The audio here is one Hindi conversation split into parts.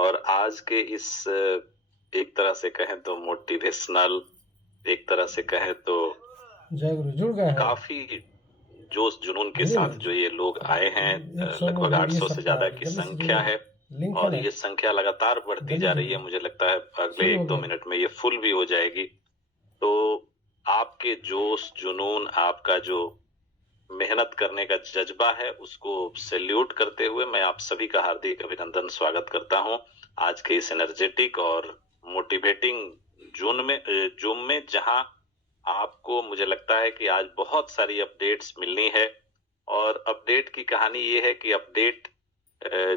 और आज के इस एक तरह से कहें तो मोटिवेशनल, एक तरह से कहें तो जय गुरु जुड़ गए हैं काफी जोश जुनून के हिंदी साथ में जो ये लोग आए हैं, 100 लगभग ये 800 से सबका ज्यादा की जल्दी से संख्या जुड़िए। है लिंक है और ना, ये संख्या लगातार बढ़ती जल्दी जा रही जुड़िए। है। मुझे लगता है अगले शुरू हो 1-2 गया। मिनट में ये फुल भी हो जाएगी। तो आपके जोश जुनून, आपका जो मेहनत करने का जज्बा है, उसको सैल्यूट करते हुए मैं आप सभी का हार्दिक अभिनंदन स्वागत करता हूं आज के इस एनर्जेटिक और मोटिवेटिंग जूम में, जहां आपको मुझे लगता है कि आज बहुत सारी अपडेट्स मिलनी है। और अपडेट की कहानी ये है कि अपडेट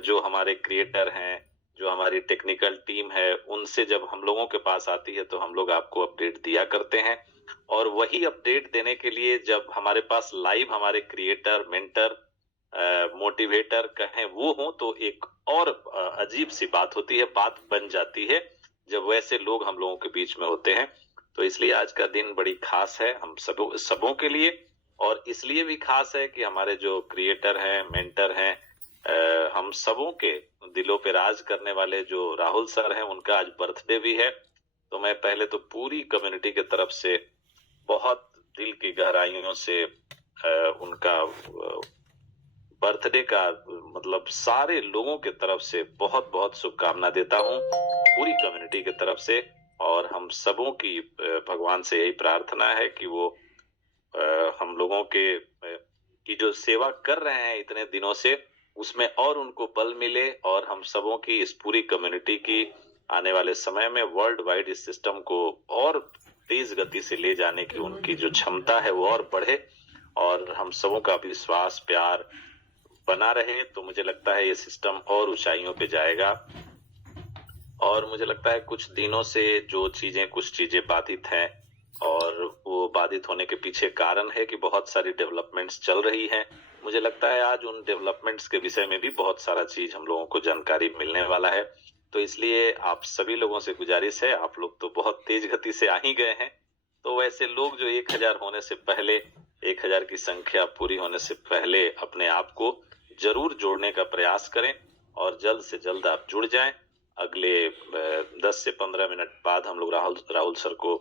जो हमारे क्रिएटर हैं, जो हमारी टेक्निकल टीम है, उनसे जब हम लोगों के पास आती है तो हम लोग आपको अपडेट दिया करते हैं। और वही अपडेट देने के लिए जब हमारे पास लाइव हमारे क्रिएटर, मेंटर, मोटिवेटर कहें वो हो, तो एक और अजीब सी बात होती है, बात बन जाती है जब वैसे लोग हम लोगों के बीच में होते हैं। तो इसलिए आज का दिन बड़ी खास है हम सबों के लिए। और इसलिए भी खास है कि हमारे जो क्रिएटर हैं, मेंटर हैं, हम सबों के दिलों पे राज करने वाले जो राहुल सर हैं, उनका आज बर्थडे भी है। तो मैं पहले तो पूरी कम्युनिटी की तरफ से बहुत दिल की गहराइयों से उनका बर्थडे का मतलब सारे लोगों के तरफ से बहुत बहुत शुभकामना देता हूं, पूरी कम्युनिटी की तरफ से। और हम सबों की भगवान से यही प्रार्थना है कि वो हम लोगों के की जो सेवा कर रहे हैं इतने दिनों से, उसमें और उनको बल मिले और हम सबों की, इस पूरी कम्युनिटी की आने वाले समय में वर्ल्ड वाइड इस सिस्टम को और तेज गति से ले जाने की उनकी जो क्षमता है वो और बढ़े और हम सबों का विश्वास, प्यार बना रहे। तो मुझे लगता है ये सिस्टम और ऊंचाइयों पे जाएगा। और मुझे लगता है कुछ दिनों से जो कुछ चीजें बाधित हैं, और वो बाधित होने के पीछे कारण है कि बहुत सारी डेवलपमेंट्स चल रही हैं। मुझे लगता है आज उन डेवलपमेंट्स के विषय में भी बहुत सारा चीज हम लोगों को जानकारी मिलने वाला है। तो इसलिए आप सभी लोगों से गुजारिश है, आप लोग तो बहुत तेज गति से आ ही गए हैं, तो वैसे लोग जो 1000 होने से पहले, 1000 की संख्या पूरी होने से पहले अपने आप को जरूर जोड़ने का प्रयास करें और जल्द से जल्द आप जुड़ जाएं। अगले 10 से 15 मिनट बाद हम लोग राहुल सर को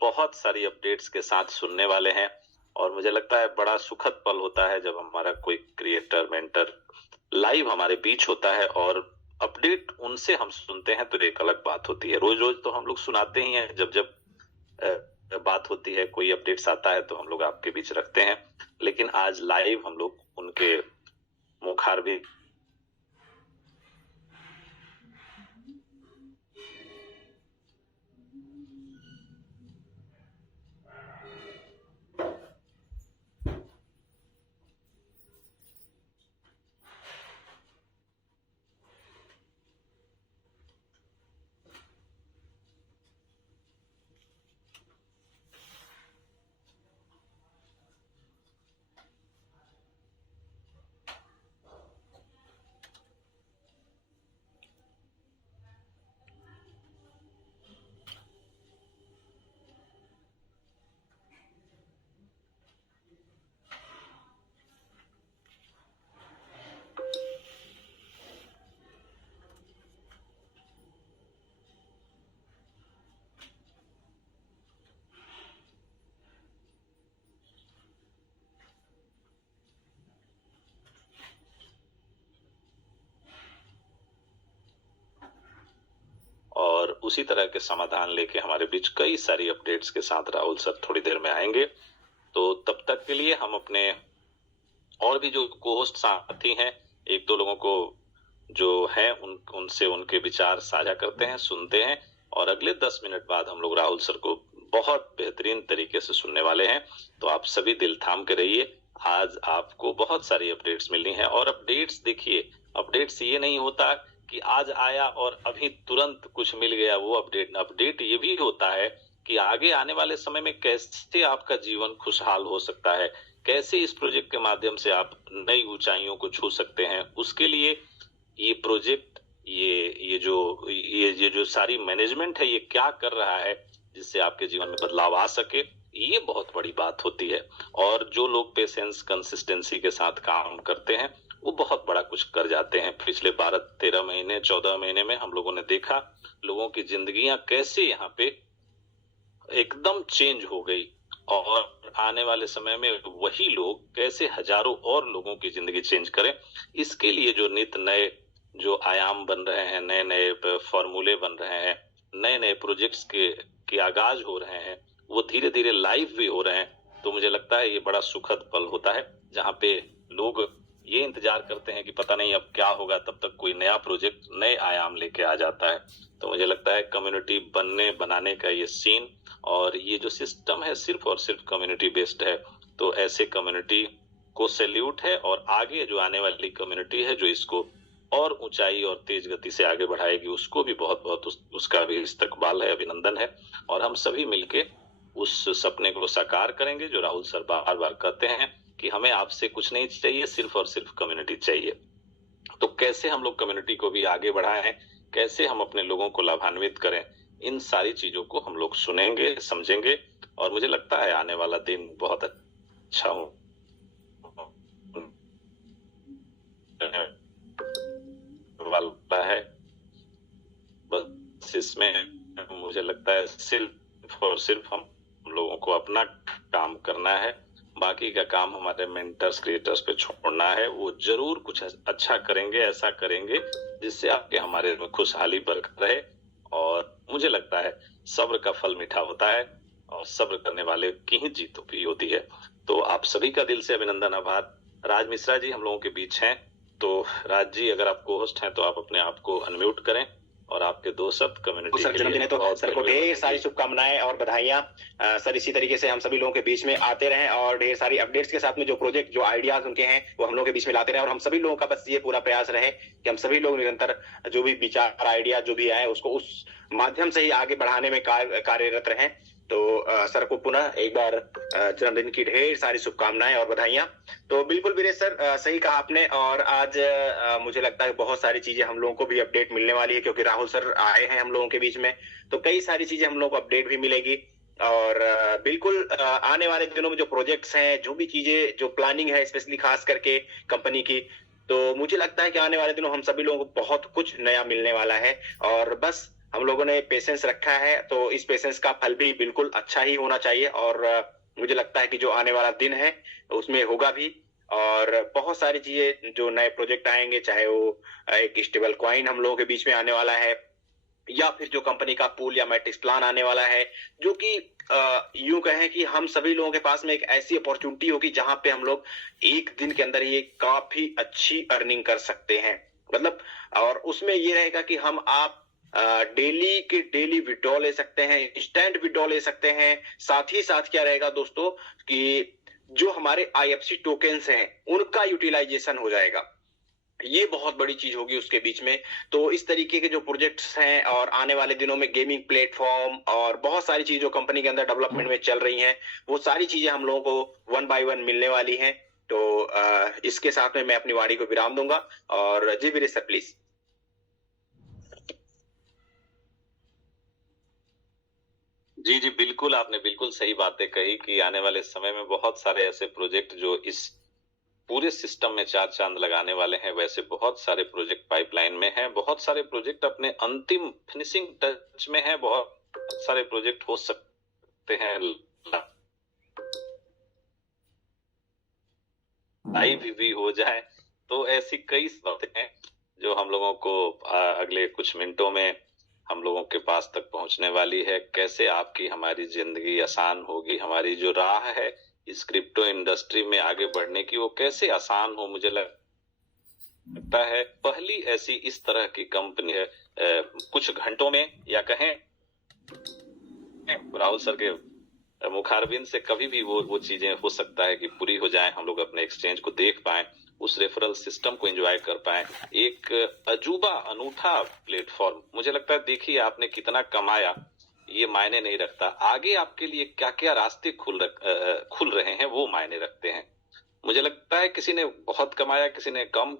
बहुत सारी अपडेट्स के साथ सुनने वाले हैं। और मुझे लगता है बड़ा सुखद पल होता है जब हमारा कोई क्रिएटर, मेंटर लाइव हमारे बीच होता है और अपडेट उनसे हम सुनते हैं, तो एक अलग बात होती है। रोज रोज तो हम लोग सुनाते ही हैं, जब बात होती है, कोई अपडेट्स आता है तो हम लोग आपके बीच रखते हैं, लेकिन आज लाइव हम लोग उनके मुखारबिन और उसी तरह के समाधान लेके हमारे बीच कई सारी अपडेट्स के साथ राहुल सर थोड़ी देर में आएंगे। तो तब तक के लिए हम अपने और भी जो को-होस्ट साथी हैं, 1-2 लोगों को जो है उनसे उनके विचार साझा करते हैं, सुनते हैं और अगले 10 मिनट बाद हम लोग राहुल सर को बहुत बेहतरीन तरीके से सुनने वाले हैं। तो आप सभी दिल थाम के रहिए, आज आपको बहुत सारी अपडेट्स मिलनी है। और अपडेट्स देखिए, अपडेट्स ये नहीं होता कि आज आया और अभी तुरंत कुछ मिल गया वो अपडेट ये भी होता है कि आगे आने वाले समय में कैसे आपका जीवन खुशहाल हो सकता है, कैसे इस प्रोजेक्ट के माध्यम से आप नई ऊंचाइयों को छू सकते हैं। उसके लिए ये प्रोजेक्ट, ये जो सारी मैनेजमेंट है, ये क्या कर रहा है जिससे आपके जीवन में बदलाव आ सके, ये बहुत बड़ी बात होती है। और जो लोग पेशेंस, कंसिस्टेंसी के साथ काम करते हैं, वो बहुत बड़ा कुछ कर जाते हैं। पिछले 12-13 महीने 14 महीने में हम लोगों ने देखा लोगों की जिंदगियां कैसे यहाँ पे एकदम चेंज हो गई, और आने वाले समय में वही लोग कैसे हजारों और लोगों की जिंदगी चेंज करें, इसके लिए जो नित नए जो आयाम बन रहे हैं, नए नए फॉर्मूले बन रहे हैं, नए नए प्रोजेक्ट्स के आगाज हो रहे हैं, वो धीरे धीरे लाइव भी हो रहे हैं। तो मुझे लगता है ये बड़ा सुखद पल होता है जहाँ पे लोग ये इंतजार करते हैं कि पता नहीं अब क्या होगा, तब तक कोई नया प्रोजेक्ट नए आयाम लेके आ जाता है। तो मुझे लगता है कम्युनिटी बनाने का ये सीन और ये जो सिस्टम है सिर्फ और सिर्फ कम्युनिटी बेस्ड है। तो ऐसे कम्युनिटी को सैल्यूट है, और आगे जो आने वाली कम्युनिटी है जो इसको और ऊंचाई और तेज गति से आगे बढ़ाएगी, उसको भी बहुत बहुत उसका भी इस्तकबाल है, अभिनंदन है। और हम सभी मिलके उस सपने को साकार करेंगे जो राहुल सर बार बार कहते हैं कि हमें आपसे कुछ नहीं चाहिए, सिर्फ और सिर्फ कम्युनिटी चाहिए। तो कैसे हम लोग कम्युनिटी को भी आगे बढ़ाएं, कैसे हम अपने लोगों को लाभान्वित करें, इन सारी चीजों को हम लोग सुनेंगे, समझेंगे। और मुझे लगता है आने वाला दिन बहुत अच्छा वाला है। बस इसमें मुझे लगता है सिर्फ और सिर्फ हम लोगों को अपना काम करना है, बाकी का काम हमारे मेंटर्स क्रिएटर्स पे छोड़ना है। वो जरूर कुछ अच्छा करेंगे, ऐसा करेंगे जिससे आपके हमारे में खुशहाली बरकरार रहे। और मुझे लगता है सब्र का फल मीठा होता है, और सब्र करने वाले की ही जीत भी होती है। तो आप सभी का दिल से अभिनंदन, आभार। राज मिश्रा जी हम लोगों के बीच हैं, तो राज जी अगर आप को होस्ट हैं तो आप अपने आप को अनम्यूट करें और आपके दो शब्द कम्युनिटी सर जन्मदिन है तो सर को ढेर सारी शुभकामनाएं और बधाइयां। सर इसी तरीके से हम सभी लोगों के बीच में आते रहें और ढेर सारी अपडेट्स के साथ में जो प्रोजेक्ट जो आइडियाज उनके हैं वो हम लोगों के बीच में लाते रहें। और हम सभी लोगों का बस ये पूरा प्रयास रहे कि हम सभी लोग निरंतर जो भी विचार आइडिया जो भी आए उसको उस माध्यम से ही आगे बढ़ाने में कार्यरत रहें। तो सर को पुनः एक बार जन्मदिन की ढेर सारी शुभकामनाएं और बधाइयां। तो बिल्कुल वीरेश सर सही कहा आपने। और आज मुझे लगता है बहुत सारी चीजें हम लोगों को भी अपडेट मिलने वाली है, क्योंकि राहुल सर आए हैं हम लोगों के बीच में, तो कई सारी चीजें हम लोगों को अपडेट भी मिलेगी। और बिल्कुल आने वाले दिनों में जो प्रोजेक्ट्स हैं, जो भी चीजें जो प्लानिंग है स्पेशली खास करके कंपनी की, तो मुझे लगता है कि आने वाले दिनों हम सभी लोगों को बहुत कुछ नया मिलने वाला है। और बस हम लोगों ने पेशेंस रखा है, तो इस पेशेंस का फल भी बिल्कुल अच्छा ही होना चाहिए। और मुझे लगता है कि जो आने वाला दिन है उसमें होगा भी। और बहुत सारी चीजें जो नए प्रोजेक्ट आएंगे, चाहे वो एक स्टेबल कॉइन हम लोगों के बीच में आने वाला है, या फिर जो कंपनी का पूल या मैट्रिक्स प्लान आने वाला है, जो कि यूं कहें कि हम सभी लोगों के पास में एक ऐसी अपॉर्चुनिटी होगी जहां पे हम लोग एक दिन के अंदर ही काफी अच्छी अर्निंग कर सकते हैं। मतलब और उसमें ये रहेगा कि हम आप डेली के डेली विड्रॉ ले सकते हैं, इंस्टेंट विड्रॉ ले सकते हैं। साथ ही साथ क्या रहेगा दोस्तों कि जो हमारे आईएफसी टोकन्स हैं उनका यूटिलाइजेशन हो जाएगा। ये बहुत बड़ी चीज होगी उसके बीच में। तो इस तरीके के जो प्रोजेक्ट्स हैं और आने वाले दिनों में गेमिंग प्लेटफॉर्म और बहुत सारी चीजें जो कंपनी के अंदर डेवलपमेंट में चल रही हैं, वो सारी चीजें हम लोगों को वन बाय वन मिलने वाली हैं। तो इसके साथ में मैं अपनी वाणी को विराम दूंगा। और जी वीरेश सर प्लीज। जी जी बिल्कुल, आपने बिल्कुल सही बातें कही कि आने वाले समय में बहुत सारे ऐसे प्रोजेक्ट जो इस पूरे सिस्टम में चार चांद लगाने वाले हैं, वैसे बहुत सारे प्रोजेक्ट पाइपलाइन में हैं, बहुत सारे प्रोजेक्ट अपने अंतिम फिनिशिंग टच में हैं, बहुत सारे प्रोजेक्ट हो सकते हैं लाइव भी हो जाए। तो ऐसी कई बातें हैं जो हम लोगों को अगले कुछ मिनटों में हम लोगों के पास तक पहुंचने वाली है। कैसे आपकी हमारी जिंदगी आसान होगी, हमारी जो राह है इस क्रिप्टो इंडस्ट्री में आगे बढ़ने की, वो कैसे आसान हो। मुझे लगता है पहली ऐसी इस तरह की कंपनी है कुछ घंटों में, या कहें राहुल सर के मुखारबिंद से कभी भी वो चीजें हो सकता है कि पूरी हो जाए, हम लोग अपने एक्सचेंज को देख पाए, उस रेफरल सिस्टम को एंजॉय कर पाए। एक अजूबा अनूठा प्लेटफॉर्म। मुझे लगता है देखिए आपने कितना कमाया ये मायने नहीं रखता, आगे आपके लिए क्या क्या रास्ते खुल रहे हैं वो मायने रखते हैं। मुझे लगता है किसी ने बहुत कमाया, किसी ने कम,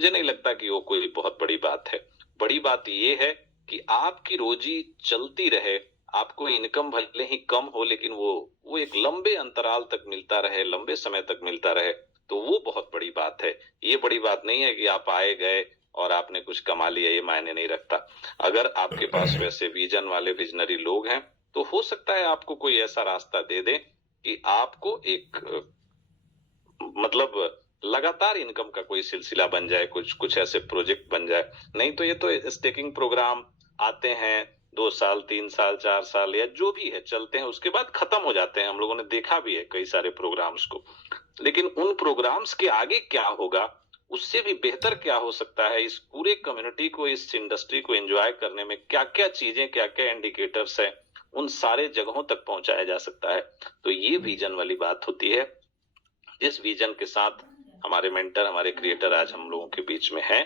मुझे नहीं लगता कि वो कोई बहुत बड़ी बात है। बड़ी बात ये है कि आपकी रोजी चलती रहे, आपको इनकम भले ही कम हो लेकिन वो एक लंबे अंतराल तक मिलता रहे, लंबे समय तक मिलता रहे, तो वो बहुत बड़ी बात है। ये बड़ी बात नहीं है कि आप आए गए और आपने कुछ कमा लिया, ये मायने नहीं रखता। अगर आपके पास वैसे विजन वाले विजनरी लोग हैं तो हो सकता है आपको कोई ऐसा रास्ता दे दे कि आपको एक मतलब लगातार इनकम का कोई सिलसिला बन जाए, कुछ ऐसे प्रोजेक्ट बन जाए। नहीं तो ये तो स्टेकिंग प्रोग्राम आते हैं, 2 साल 3 साल 4 साल या जो भी है चलते हैं, उसके बाद खत्म हो जाते हैं। हम लोगों ने देखा भी है कई सारे प्रोग्राम्स को। लेकिन उन प्रोग्राम्स के आगे क्या होगा, उससे भी बेहतर क्या हो सकता है, इस पूरे कम्युनिटी को, इस इंडस्ट्री को एंजॉय करने में क्या क्या चीजें, क्या क्या इंडिकेटर्स है, उन सारे जगहों तक पहुंचाया जा सकता है। तो ये विजन वाली बात होती है। जिस विजन के साथ हमारे मेंटर, हमारे क्रिएटर आज हम लोगों के बीच में हैं,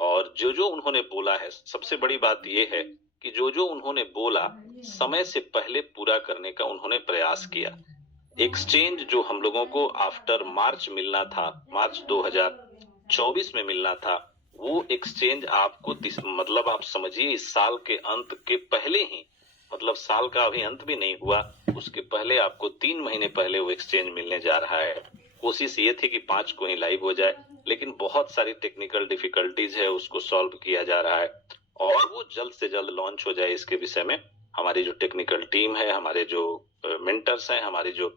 और जो जो उन्होंने बोला है, सबसे बड़ी बात ये है कि जो जो उन्होंने बोला समय से पहले पूरा करने का उन्होंने प्रयास किया। एक्सचेंज जो हम लोगों को आफ्टर मार्च मिलना था, मार्च 2024 में मिलना था, वो एक्सचेंज आपको मतलब आप समझिए इस साल के अंत के पहले ही, मतलब साल का अभी अंत भी नहीं हुआ, उसके पहले आपको 3 महीने पहले वो एक्सचेंज मिलने जा रहा है। कोशिश ये थी कि 5 को ही लाइव हो जाए, लेकिन बहुत सारी टेक्निकल डिफिकल्टीज है, उसको सॉल्व किया जा रहा है और वो जल्द से जल्द लॉन्च हो जाए। इसके विषय में हमारी जो टेक्निकल टीम है, हमारे जो मेंटर्स हैं, हमारे जो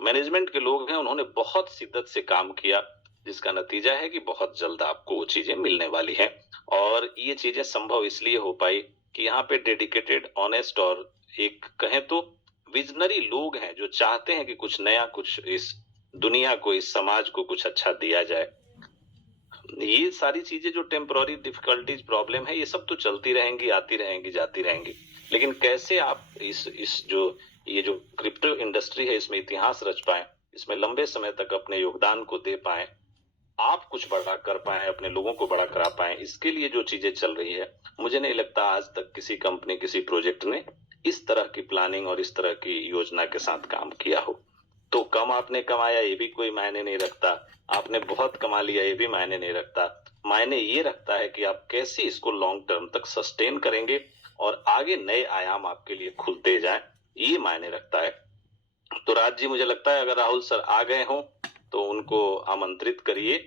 मैनेजमेंट के लोग हैं, उन्होंने बहुत शिद्दत से काम किया, जिसका नतीजा है कि बहुत जल्द आपको वो चीजें मिलने वाली हैं। और ये चीजें संभव इसलिए हो पाई कि यहाँ पे डेडिकेटेड, ऑनेस्ट और एक कहें तो विजनरी लोग हैं जो चाहते हैं कि कुछ नया, कुछ इस दुनिया को, इस समाज को कुछ अच्छा दिया जाए। ये सारी चीजें जो टेम्पोररी डिफिकल्टीज, प्रॉब्लम है, ये सब तो चलती रहेंगी, आती रहेंगी, जाती रहेंगी। लेकिन कैसे आप ये जो क्रिप्टो इंडस्ट्री है, इसमें इतिहास रच पाए, इसमें लंबे समय तक अपने योगदान को दे पाए, आप कुछ बड़ा कर पाए, अपने लोगों को बड़ा करा पाए, इसके लिए जो चीजें चल रही है, मुझे नहीं लगता आज तक किसी कंपनी, किसी प्रोजेक्ट ने इस तरह की प्लानिंग और इस तरह की योजना के साथ काम किया हो। तो कम आपने कमाया ये भी कोई मायने नहीं रखता, आपने बहुत कमा लिया ये भी मायने नहीं रखता। मायने ये रखता है कि आप कैसे इसको लॉन्ग टर्म तक सस्टेन करेंगे और आगे नए आयाम आपके लिए खुलते जाए, ये मायने रखता है। तो राज जी, मुझे लगता है अगर राहुल सर आ गए हों तो उनको आमंत्रित करिए,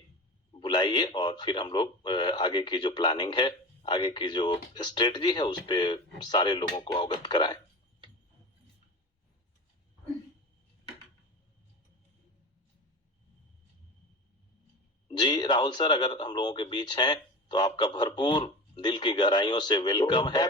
बुलाइए, और फिर हम लोग आगे की जो प्लानिंग है, आगे की जो स्ट्रेटजी है, उस पे सारे लोगों को अवगत कराएं। जी राहुल सर, अगर हम लोगों के बीच हैं तो आपका भरपूर दिल की गहराइयों से वेलकम है।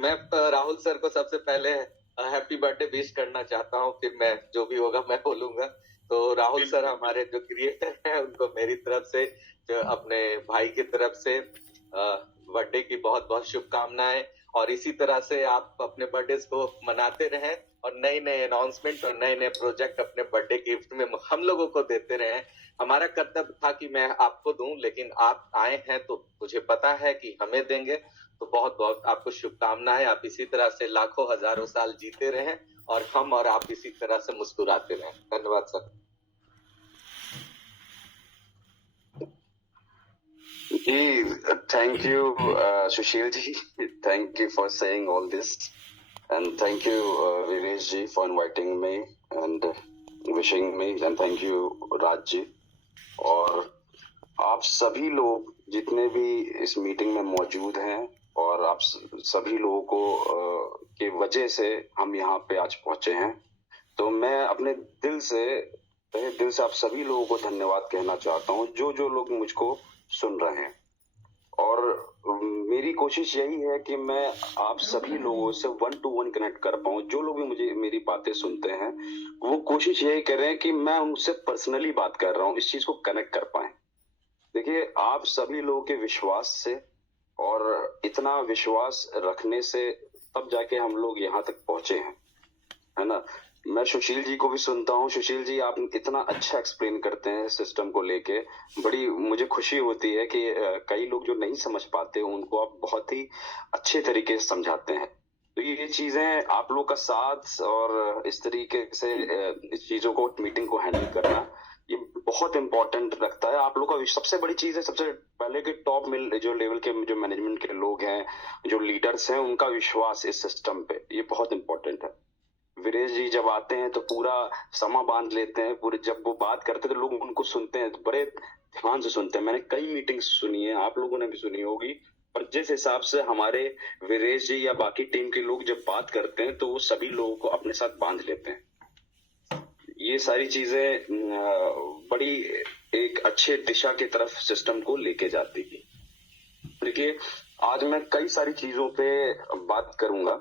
मैं राहुल सर को सबसे पहले हैप्पी बर्थडे विश करना चाहता हूँ, फिर मैं जो भी होगा मैं बोलूंगा। तो राहुल सर हमारे जो क्रिएटर हैं, उनको मेरी तरफ से, जो अपने भाई की तरफ से बर्थडे की बहुत बहुत शुभकामनाएं। और इसी तरह से आप अपने बर्थडे को मनाते रहें और नए नए अनाउंसमेंट और नए नए प्रोजेक्ट अपने बर्थडे गिफ्ट में हम लोगों को देते रहें। हमारा कर्तव्य था कि मैं आपको दूं, लेकिन आप आए हैं तो मुझे पता है कि हमें देंगे। तो बहुत बहुत आपको शुभकामनाएं। आप इसी तरह से लाखों हजारों साल जीते रहें और हम और आप इसी तरह से मुस्कुराते रहें। धन्यवाद sir. Thank you, Sushil ji. Thank you for saying all this, and thank you, Vinesh ji, for inviting me and wishing me, and thank you, Raj ji. और आप सभी लोग जितने भी इस मीटिंग में मौजूद हैं, और आप सभी लोगों को के वजह से हम यहाँ पे आज पहुंचे हैं। तो मैं अपने दिल से आप सभी लोगों को धन्यवाद कहना चाहता हूँ, जो लोग मुझको सुन रहे हैं। और मेरी कोशिश यही है कि मैं आप सभी लोगों से 1-to-1 कनेक्ट कर पाऊं। जो लोग भी मुझे मेरी बातें सुनते हैं, वो कोशिश यही कर रहे हैं कि मैं उनसे पर्सनली बात कर रहा हूं, इस चीज को कनेक्ट कर पाए। देखिए, आप सभी लोगों के विश्वास से और इतना विश्वास रखने से तब जाके हम लोग यहाँ तक पहुंचे हैं, है ना। मैं सुशील जी को भी सुनता हूँ। सुशील जी, आप इतना अच्छा एक्सप्लेन करते हैं सिस्टम को लेके, बड़ी मुझे खुशी होती है कि कई लोग जो नहीं समझ पाते उनको आप बहुत ही अच्छे तरीके से समझाते हैं। तो ये चीजें, आप लोग का साथ और इस तरीके से इस चीजों को, मीटिंग को हैंडल करना, ये बहुत इंपॉर्टेंट रखता है। आप लोग का सबसे बड़ी चीज है, सबसे पहले के टॉप जो लेवल के जो मैनेजमेंट के लोग हैं, जो लीडर्स हैं, उनका विश्वास इस सिस्टम पे, ये बहुत इंपॉर्टेंट है। वीरेश जी जब आते हैं तो पूरा समा बांध लेते हैं, पूरे जब वो बात करते हैं तो लोग उनको सुनते हैं, बड़े ध्यान से सुनते हैं। मैंने कई मीटिंग्स सुनी है, आप लोगों ने भी सुनी होगी, पर जिस हिसाब से हमारे वीरेश जी या बाकी टीम के लोग जब बात करते हैं तो वो सभी लोगों को अपने साथ बांध लेते हैं। ये सारी चीजें बड़ी एक अच्छे दिशा की तरफ सिस्टम को लेके जाती है। देखिए, आज मैं कई सारी चीजों पे बात करूंगा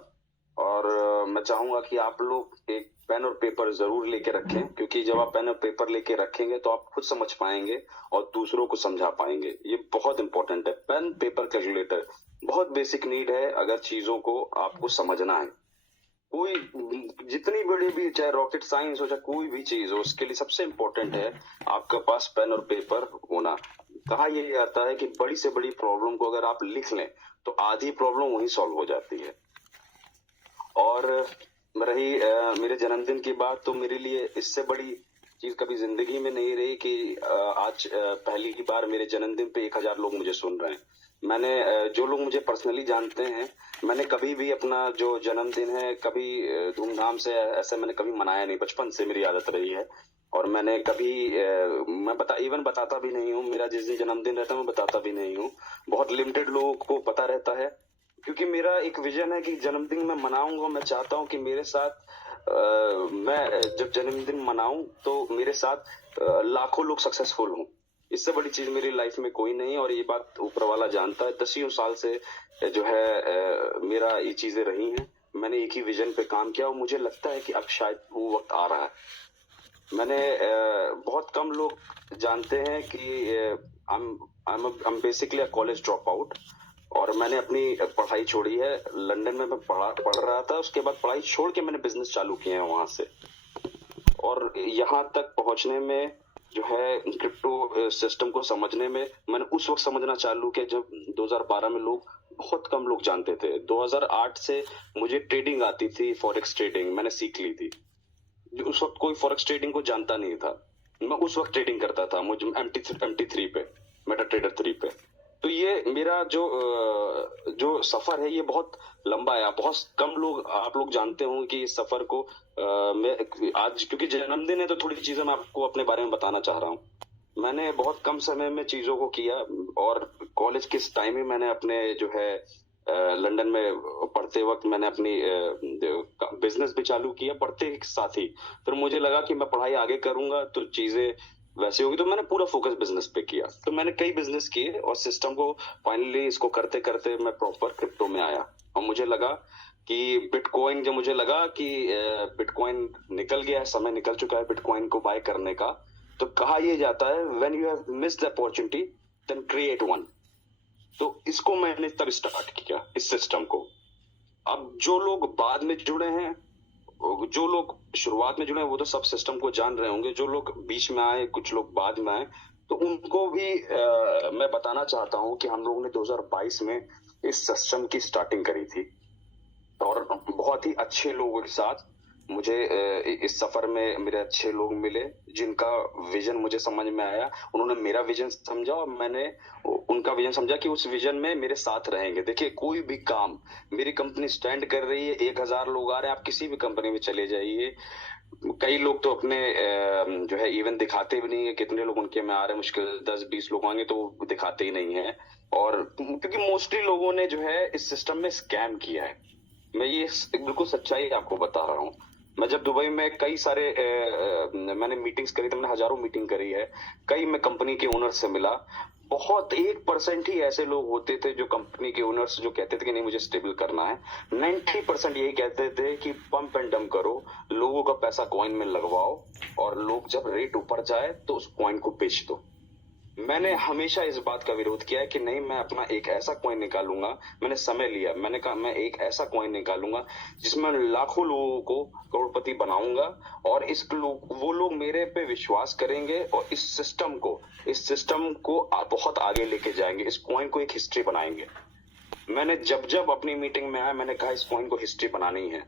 और मैं चाहूंगा कि आप लोग एक पेन और पेपर जरूर लेके रखें, क्योंकि जब आप पेन और पेपर लेके रखेंगे तो आप खुद समझ पाएंगे और दूसरों को समझा पाएंगे। ये बहुत इंपॉर्टेंट है। पेन, पेपर, कैलकुलेटर बहुत बेसिक नीड है अगर चीजों को आपको समझना है। कोई जितनी बड़ी भी, चाहे रॉकेट साइंस हो, चाहे कोई भी चीज हो, उसके लिए सबसे इंपॉर्टेंट है आपके पास पेन और पेपर होना। कहा यह जाता है कि बड़ी से बड़ी प्रॉब्लम को अगर आप लिख लें तो आधी प्रॉब्लम वहीं सॉल्व हो जाती है। और रही मेरे जन्मदिन की बात, तो मेरे लिए इससे बड़ी चीज कभी जिंदगी में नहीं रही कि आज पहली ही बार मेरे जन्मदिन पे 1000 लोग मुझे सुन रहे हैं। मैंने जो लोग मुझे पर्सनली जानते हैं, मैंने कभी भी अपना जो जन्मदिन है कभी धूमधाम से ऐसे मैंने कभी मनाया नहीं। बचपन से मेरी आदत रही है और मैंने कभी मैं बताता भी नहीं हूँ। मेरा जिस दिन जन्मदिन रहता है मैं बताता भी नहीं हूँ। बहुत लिमिटेड लोगों को पता रहता है, क्योंकि मेरा एक विजन है कि जन्मदिन मैं मनाऊंगा। मैं चाहता हूँ कि मेरे साथ मैं जब जन्मदिन मनाऊं तो मेरे साथ लाखों लोग सक्सेसफुल हों। इससे बड़ी चीज मेरी लाइफ में कोई नहीं, और ये बात ऊपर वाला जानता है। 10 साल से जो है मेरा ये चीजें रही हैं। मैंने एक ही विजन पे काम किया और मुझे लगता है कि अब शायद वो वक्त आ रहा है। मैंने बहुत कम लोग जानते हैं कि I'm basically college drop out, और मैंने अपनी पढ़ाई छोड़ी है। लंदन में मैं पढ़ रहा था, उसके बाद पढ़ाई छोड़ के मैंने बिजनेस चालू किया है वहां से। और यहाँ तक पहुंचने में जो है क्रिप्टो सिस्टम को समझने में मैंने उस वक्त समझना चालू किया जब 2012 में बहुत कम लोग जानते थे। 2008 से मुझे ट्रेडिंग आती थी, फॉरेक्स ट्रेडिंग मैंने सीख ली थी। उस वक्त कोई फॉरेक्स ट्रेडिंग को जानता नहीं था। मैं उस वक्त ट्रेडिंग करता था, मुझे MT3 पे, मेटा ट्रेडर 3 पे। तो ये मेरा जो सफर है ये बहुत लंबा है। बहुत कम लोग आप लोग जानते होंगे कि इस सफर को मैं आज, क्योंकि जन्मदिन है तो थोड़ी चीजें मैं आपको अपने बारे में बताना चाह रहा हूँ। मैंने बहुत कम समय में चीजों को किया, और कॉलेज के टाइम में मैंने अपने जो है लंदन में पढ़ते वक्त मैंने अपनी बिजनेस भी चालू किया पढ़ते साथ ही। फिर मुझे लगा कि मैं पढ़ाई आगे करूंगा तो चीजें वैसे होगी, तो मैंने पूरा फोकस बिजनेस पे किया। तो मैंने कई बिजनेस किए और सिस्टम को फाइनली इसको करते करते मैं प्रॉपर क्रिप्टो में आया। और मुझे लगा कि बिटकॉइन, जब मुझे लगा कि बिटकॉइन निकल गया है, समय निकल चुका है बिटकॉइन को बाय करने का, तो कहा यह जाता है when you have missed the opportunity then create one. तो इसको मैंने तब स्टार्ट किया, इस सिस्टम को। अब जो लोग बाद में जुड़े हैं, जो लोग शुरुआत में जुड़े हैं, वो तो सब सिस्टम को जान रहे होंगे। जो लोग बीच में आए, कुछ लोग बाद में आए, तो उनको भी मैं बताना चाहता हूं कि हम लोगों ने 2022 में इस सिस्टम की स्टार्टिंग करी थी, और बहुत ही अच्छे लोगों के साथ मुझे इस सफर में मेरे अच्छे लोग मिले जिनका विजन मुझे समझ में आया। उन्होंने मेरा विजन समझा और मैंने उनका विजन समझा कि उस विजन में मेरे साथ रहेंगे। देखिए, कोई भी काम, मेरी कंपनी स्टैंड कर रही है, 1000 लोग आ रहे हैं, आप किसी भी कंपनी में चले जाइए। कई लोग तो अपने जो है इवन दिखाते भी नहीं है कितने लोग उनके में आ रहे हैं। मुश्किल 10-20 लोग आएंगे तो वो दिखाते ही नहीं है, और क्योंकि मोस्टली लोगों ने जो है इस सिस्टम में स्कैम किया है। मैं ये बिल्कुल सच्चाई आपको बता रहा हूँ। मैं जब दुबई में कई सारे मैंने मीटिंग्स करी, तो मैंने हजारों मीटिंग करी है। कई मैं कंपनी के ओनर से मिला, बहुत 1% ही ऐसे लोग होते थे जो कंपनी के ओनर्स जो कहते थे कि नहीं मुझे स्टेबल करना है। 90% यही कहते थे कि पंप एंड डंप करो, लोगों का पैसा कॉइन में लगवाओ, और लोग जब रेट ऊपर जाए तो उस कॉइन को बेच दो। मैंने हमेशा इस बात का विरोध किया है कि नहीं, मैं अपना एक ऐसा कॉइन निकालूंगा। मैंने समय लिया, मैंने कहा मैं एक ऐसा कॉइन निकालूंगा जिसमें लाखों लोगों को करोड़पति बनाऊंगा, और वो लोग मेरे पे विश्वास करेंगे और इस सिस्टम को बहुत आगे लेके जाएंगे। इस कॉइन को एक हिस्ट्री बनाएंगे। मैंने जब अपनी मीटिंग में आया, मैंने कहा इस कॉइन को हिस्ट्री बनानी है।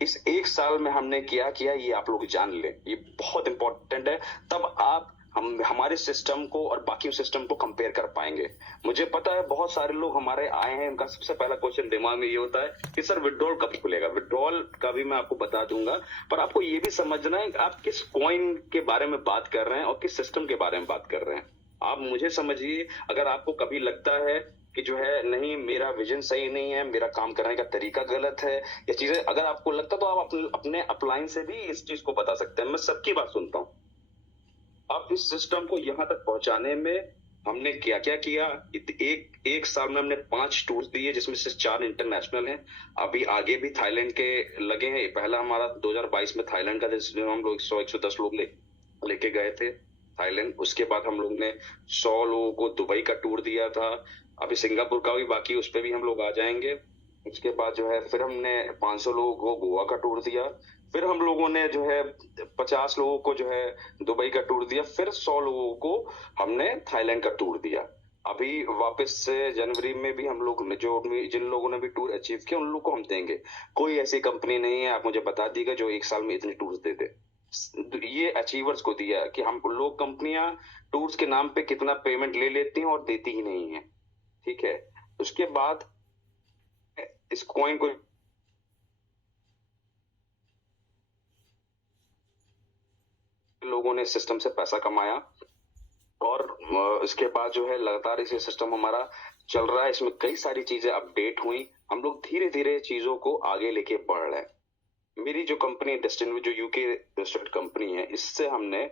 इस 1 साल में हमने किया ये आप लोग जान ले, ये बहुत इंपॉर्टेंट है। तब आप हम हमारे सिस्टम को और बाकी सिस्टम को कंपेयर कर पाएंगे। मुझे पता है बहुत सारे लोग हमारे आए हैं, उनका सबसे पहला क्वेश्चन दिमाग में ये होता है कि सर विड्रॉल कब खुलेगा। विड्रॉल का भी मैं आपको बता दूंगा, पर आपको ये भी समझना है कि आप किस कॉइन के बारे में बात कर रहे हैं और किस सिस्टम के बारे में बात कर रहे हैं। आप मुझे समझिए, अगर आपको कभी लगता है कि जो है नहीं मेरा विजन सही नहीं है, मेरा काम करने का तरीका गलत है, ये चीजें अगर आपको लगता है तो आप अपने अपलाइन से भी इस चीज को बता सकते हैं। मैं सबकी बात सुनता हूँ। अब इस सिस्टम को यहाँ तक पहुंचाने में हमने क्या क्या किया। एक साल में हमने 5 टूर्स दिए, जिसमें से 4 इंटरनेशनल हैं। अभी आगे भी थाईलैंड के लगे हैं। पहला हमारा 2022 में थाईलैंड का, जिसमें हम लोग 100-110 लोग लेके गए थे थाईलैंड। उसके बाद हम लोग ने 100 लोगों को दुबई का टूर दिया था। अभी सिंगापुर का भी बाकी, उस पर भी हम लोग आ जाएंगे। उसके बाद जो है फिर हमने 500 लोगों को गोवा का टूर दिया। फिर हम लोगों ने जो है 50 लोगों को जो है दुबई का टूर दिया। फिर 100 लोगों को हमने थाईलैंड का टूर दिया। अभी वापस से जनवरी में भी हम लोग ने जिन लोगों ने भी टूर अचीव किया उन लोगों को हम देंगे। कोई ऐसी कंपनी नहीं है, आप मुझे बता दीजिएगा, जो एक साल में इतने टूर्स दे दे। ये अचीवर्स को दिया कि हम लोग, कंपनियां टूर्स के नाम पे कितना पेमेंट ले लेती हैं और देती ही नहीं है। ठीक है, उसके बाद इस कॉइन को लोगों ने सिस्टम से पैसा कमाया और इसके बाद जो है लगातार इसे सिस्टम हमारा चल रहा है। इसमें कई सारी चीजें अपडेट हुई। हम लोग धीरे धीरे चीजों को आगे लेके बढ़ रहे हैं। मेरी जो कंपनी डेस्टिनी, जो यूके रजिस्टर्ड कंपनी है, इससे हमने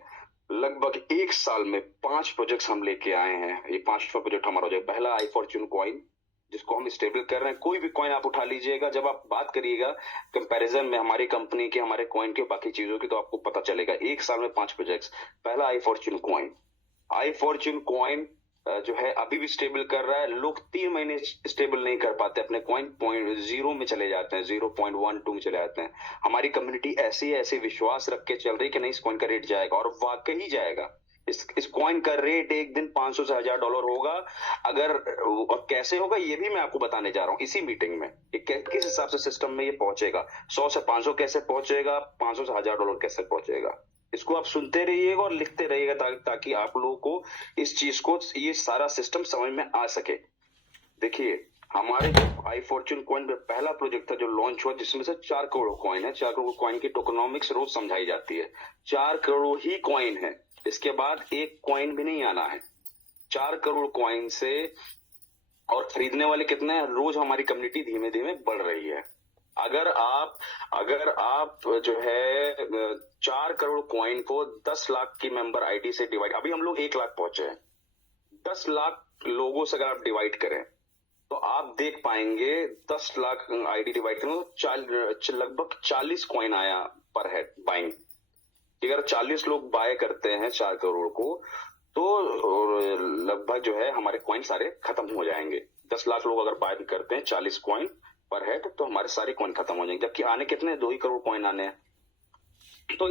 लगभग 1 साल में 5 प्रोजेक्ट्स हम लेके आए हैं। ये 5वां प्रोजेक्ट हमारा हो जाएगा। पहला आई फॉर्च्यून कॉइन, जिसको हम स्टेबल कर रहे हैं। कोई भी कॉइन आप उठा लीजिएगा, जब आप बात करिएगा कंपैरिजन में हमारी कंपनी के, हमारे कॉइन के, बाकी चीजों की, तो आपको पता चलेगा। 1 साल में 5 प्रोजेक्ट्स। पहला आई फॉर्च्यून कॉइन। आई फॉर्च्यून कॉइन जो है अभी भी स्टेबल कर रहा है। लोग 3 महीने स्टेबल नहीं कर पाते, अपने कॉइन 0 में चले जाते हैं, 0.12 में चले जाते हैं। हमारी कम्युनिटी ऐसे विश्वास रख के चल रही कि नहीं, इस कॉइन का रेट जाएगा, और वाकई जाएगा। इस कॉइन का रेट एक दिन $500 से $1000 होगा। अगर और कैसे होगा ये भी मैं आपको बताने जा रहा हूँ इसी मीटिंग में। किस हिसाब से सिस्टम में ये पहुंचेगा, 100 से 500 कैसे पहुंचेगा, $500 से $1000 कैसे पहुंचेगा। इसको आप सुनते रहिएगा और लिखते रहिएगा, ताकि आप लोगों को इस चीज को, ये सारा सिस्टम समझ में आ सके। देखिए, हमारे जो आई फॉर्च्यून कॉइन में पहला प्रोजेक्ट था जो लॉन्च हुआ, जिसमें से 4 करोड़ कॉइन है। 4 करोड़ कॉइन की टोकनॉमिक्स रोज समझाई जाती है। 4 करोड़ ही कॉइन है, इसके बाद एक कॉइन भी नहीं आना है। 4 करोड़ कॉइन से, और खरीदने वाले कितने हैं, रोज हमारी कम्युनिटी धीमे धीमे बढ़ रही है। अगर आप जो है 4 करोड़ कॉइन को 10 लाख की मेंबर आईडी से डिवाइड, अभी हम लोग 1 लाख पहुंचे हैं, 10 लाख लोगों से अगर आप डिवाइड करें तो आप देख पाएंगे 10 लाख आईडी डिवाइड करें तो लगभग 40 कॉइन आया पर हेड बाइंग। अगर 40 लोग बाय करते हैं 4 करोड़ को, तो लगभग जो है हमारे कॉइन सारे खत्म हो जाएंगे। 10 लाख लोग अगर बाय करते हैं 40 कॉइन पर हेड, तो हमारे सारे कॉइन खत्म हो जाएंगे। जबकि आने कितने, 2 ही करोड़ कॉइन आने हैं। तो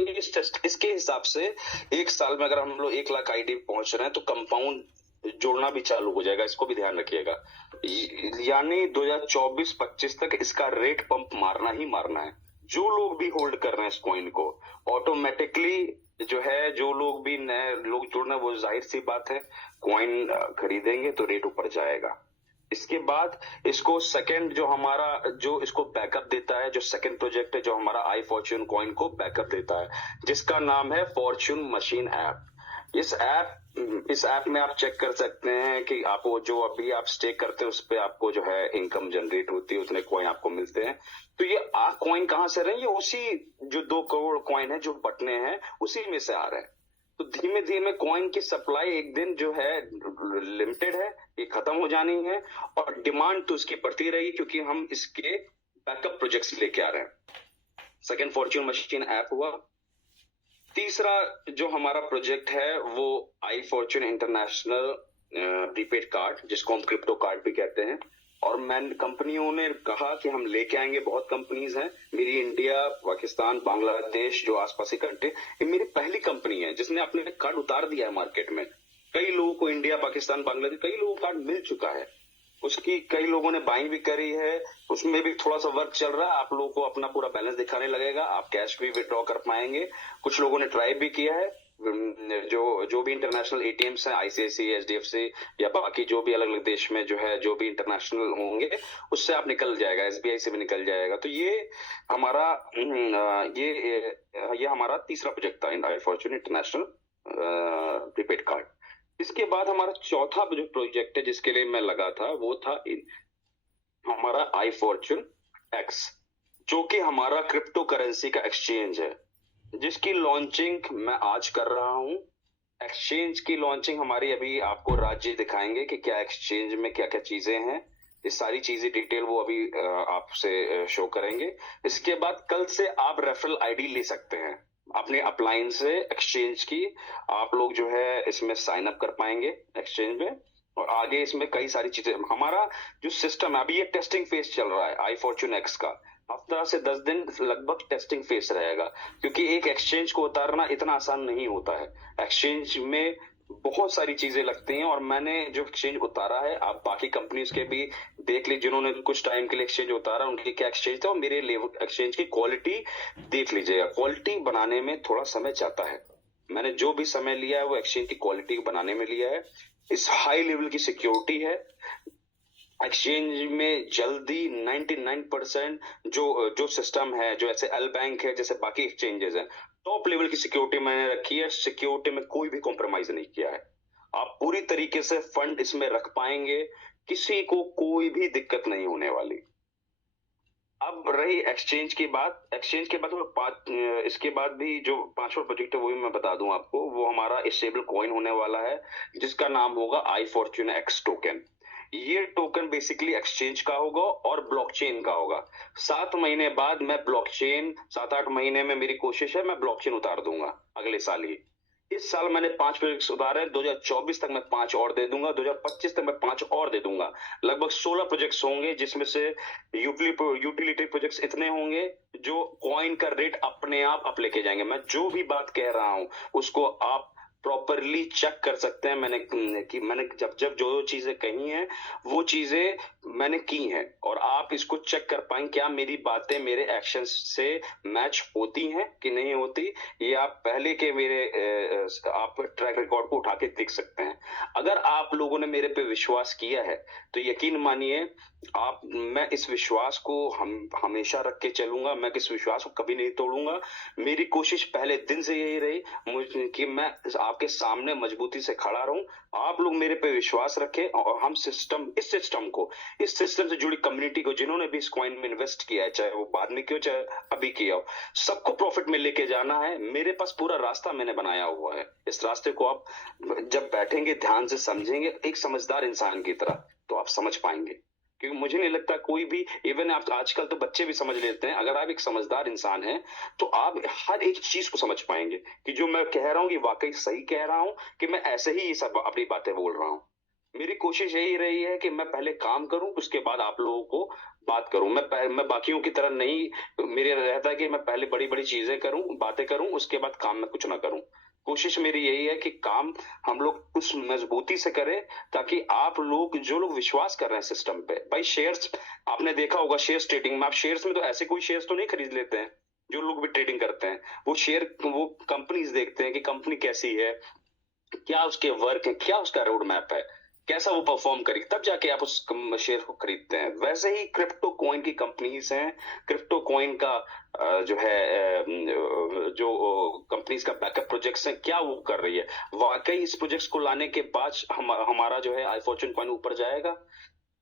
इसके हिसाब से 1 साल में अगर हम लोग 1 लाख आईडी पहुंच रहे हैं, तो कंपाउंड जोड़ना भी चालू हो जाएगा। इसको भी ध्यान रखिएगा। यानी 2024-25 तक इसका रेट पंप मारना ही मारना है। जो लोग भी होल्ड कर रहे हैं इस कॉइन को, ऑटोमेटिकली जो है, जो लोग भी नए लोग जुड़ना, वो जाहिर सी बात है कॉइन खरीदेंगे तो रेट ऊपर जाएगा। इसके बाद इसको सेकंड जो इसको बैकअप देता है, जो सेकंड प्रोजेक्ट है जो हमारा आई फॉर्च्यून कॉइन को बैकअप देता है, जिसका नाम है फॉर्च्यून मशीन ऐप। इस ऐप में आप चेक कर सकते हैं कि आपको जो अभी आप स्टेक करते हैं उस पे आपको जो है इनकम जनरेट होती है, उतने कॉइन आपको मिलते हैं। तो ये कॉइन कहां से रहे हैं, ये उसी जो 2 करोड़ कॉइन है जो बटने हैं उसी में से आ रहे हैं। तो धीमे धीमे कॉइन की सप्लाई एक दिन जो है लिमिटेड है, ये खत्म हो जानी है, और डिमांड तो उसकी बढ़ती रहेगी, क्योंकि हम इसके बैकअप प्रोजेक्ट्स लेके आ रहे हैं। सेकंड फॉर्च्यून मशीन ऐप हुआ। तीसरा जो हमारा प्रोजेक्ट है वो आई फॉर्च्यून इंटरनेशनल प्रीपेड कार्ड, जिसको हम क्रिप्टो कार्ड भी कहते हैं। और कंपनियों ने कहा कि हम लेके आएंगे, बहुत कंपनीज हैं मेरी, इंडिया, पाकिस्तान, बांग्लादेश, जो आसपास की कंट्री, ये मेरी पहली कंपनी है जिसने अपने कार्ड उतार दिया है मार्केट में। कई लोगों को इंडिया, पाकिस्तान, बांग्लादेश, कई लोगों को कार्ड मिल चुका है, उसकी कई लोगों ने बाइंग भी करी है। उसमें भी थोड़ा सा वर्क चल रहा है, आप लोगों को अपना पूरा बैलेंस दिखाने लगेगा, आप कैश भी विड्रॉ कर पाएंगे। कुछ लोगों ने ट्राई भी किया है, जो भी इंटरनेशनल एटीएम्स हैं, आईसीआईसी, एचडीएफसी या बाकी जो भी अलग अलग देश में जो है जो भी इंटरनेशनल होंगे उससे आप निकल जाएगा, एसबीआई से भी निकल जाएगा। तो ये हमारा ये हमारा तीसरा प्रोजेक्ट था, आई फॉर्च्यून इंटरनेशनल प्रीपेड कार्ड। इसके बाद हमारा चौथा जो प्रोजेक्ट है जिसके लिए मैं लगा था वो था हमारा आई फॉर्च्यून एक्स, जो कि हमारा क्रिप्टो करेंसी का एक्सचेंज है, जिसकी लॉन्चिंग मैं आज कर रहा हूं। एक्सचेंज की लॉन्चिंग हमारी अभी आपको राज्य दिखाएंगे कि क्या एक्सचेंज में क्या क्या चीजें हैं, ये सारी चीजें डिटेल वो अभी आपसे शो करेंगे। इसके बाद कल से आप रेफरल आईडी ले सकते हैं अपने अपलाइन से एक्सचेंज की, आप लोग जो है इसमें साइन अप कर पाएंगे एक्सचेंज में, और आगे इसमें कई सारी चीजें। हमारा जो सिस्टम है अभी ये टेस्टिंग फेज चल रहा है आई फॉर्च्यून एक्स का, हफ्ता से 10 दिन लगभग टेस्टिंग फेज रहेगा, क्योंकि एक एक्सचेंज को उतारना इतना आसान नहीं होता है। एक्सचेंज में बहुत सारी चीजें लगती हैं, और मैंने जो एक्सचेंज उतारा है आप बाकी कंपनीज के भी देख लीजिए जिन्होंने कुछ टाइम के लिए एक्सचेंज उतारा, उनकी क्या एक्सचेंज था और मेरे एक्सचेंज की क्वालिटी देख लीजिएगा। क्वालिटी बनाने में थोड़ा समय जाता है, मैंने जो भी समय लिया है वो एक्सचेंज की क्वालिटी बनाने में लिया है। इस हाई लेवल की सिक्योरिटी है एक्सचेंज में, जल्दी 99% जो सिस्टम है, जो ऐसे एल बैंक है जैसे बाकी एक्सचेंजेस हैं, टॉप लेवल की सिक्योरिटी मैंने रखी है। सिक्योरिटी में कोई भी कॉम्प्रोमाइज नहीं किया है, आप पूरी तरीके से फंड इसमें रख पाएंगे, किसी को कोई भी दिक्कत नहीं होने वाली। अब रही एक्सचेंज की बात, एक्सचेंज के बाद इसके बाद भी जो पांचवा प्रोजेक्ट है वो भी मैं बता दूं आपको, वो हमारा स्टेबल कॉइन होने वाला है जिसका नाम होगा आई फॉर्च्यून एक्स टोकन। ये टोकन बेसिकली एक्सचेंज का होगा और ब्लॉकचेन का होगा। 7 महीने बाद मैं ब्लॉकचेन, 7-8 महीने में मेरी कोशिश है मैं ब्लॉकचेन उतार दूंगा अगले साल ही। इस साल मैंने 5 प्रोजेक्ट उतारे, 2024 तक मैं 5 और दे दूंगा, 2025 तक मैं 5 और दे दूंगा। लगभग 16 प्रोजेक्ट्स होंगे, जिसमें से यूटिलिटी प्रोजेक्ट्स इतने होंगे जो कॉइन का रेट अपने आप लेके जाएंगे। मैं जो भी बात कह रहा हूं उसको आप प्रॉपरली चेक कर सकते हैं। मैंने जब जो चीजें कही हैं वो चीजें मैंने की हैं, और आप इसको चेक कर पाएंगे क्या मेरी बातें मेरे एक्शन से मैच होती हैं कि नहीं होती। ये आप पहले के मेरे आप ट्रैक रिकॉर्ड को उठा के देख सकते हैं। अगर आप लोगों ने मेरे पे विश्वास किया है तो यकीन मानिए मैं इस विश्वास को हमेशा रख के चलूंगा, मैं इस विश्वास को कभी नहीं तोड़ूंगा। मेरी कोशिश पहले दिन से यही रही कि मैं आपके सामने मजबूती से खड़ा रहूं, आप लोग मेरे पे विश्वास रखें, और हम इस सिस्टम से जुड़ी कम्युनिटी को, जिन्होंने भी इस कॉइन में इन्वेस्ट किया है, चाहे वो बाद में किया चाहे अभी किया हो, सबको प्रॉफिट में लेके जाना है। मेरे पास पूरा रास्ता मैंने बनाया हुआ है, इस रास्ते को आप जब बैठेंगे ध्यान से समझेंगे एक समझदार इंसान की तरह तो आप समझ पाएंगे। क्योंकि मुझे नहीं लगता कोई भी, इवन आप आजकल तो बच्चे भी समझ लेते हैं, अगर आप एक समझदार इंसान हैं तो आप हर एक चीज को समझ पाएंगे कि जो मैं कह रहा हूं कि वाकई सही कह रहा हूं, कि मैं ऐसे ही ये सब अपनी बातें बोल रहा हूं। मेरी कोशिश यही रही है कि मैं पहले काम करूं, उसके बाद आप लोगों को बात करूं। मैं बाकियों की तरह नहीं, मेरे रहता है कि मैं पहले बड़ी बड़ी चीजें करूं, बातें करूं, उसके बाद काम में कुछ ना करूं। कोशिश मेरी यही है कि काम हम लोग उस मजबूती से करें ताकि आप लोग, जो लोग विश्वास कर रहे हैं सिस्टम पे, भाई शेयर्स आपने देखा होगा, शेयर्स ट्रेडिंग में आप शेयर्स में तो ऐसे कोई शेयर्स तो नहीं खरीद लेते हैं। जो लोग भी ट्रेडिंग करते हैं वो कंपनीज देखते हैं कि कंपनी कैसी है, क्या उसके वर्क है, क्या उसका रोड मैप है, कैसा वो परफॉर्म करेगी, तब जाके आप उस शेयर को खरीदते हैं। वैसे ही क्रिप्टो कॉइन की कंपनीज हैं, क्रिप्टो कॉइन का जो है जो कंपनीज का बैकअप प्रोजेक्ट्स हैं, क्या वो कर रही है, वाकई इस प्रोजेक्ट्स को लाने के बाद हमारा जो है आई फॉर्च्यून कॉइन ऊपर जाएगा।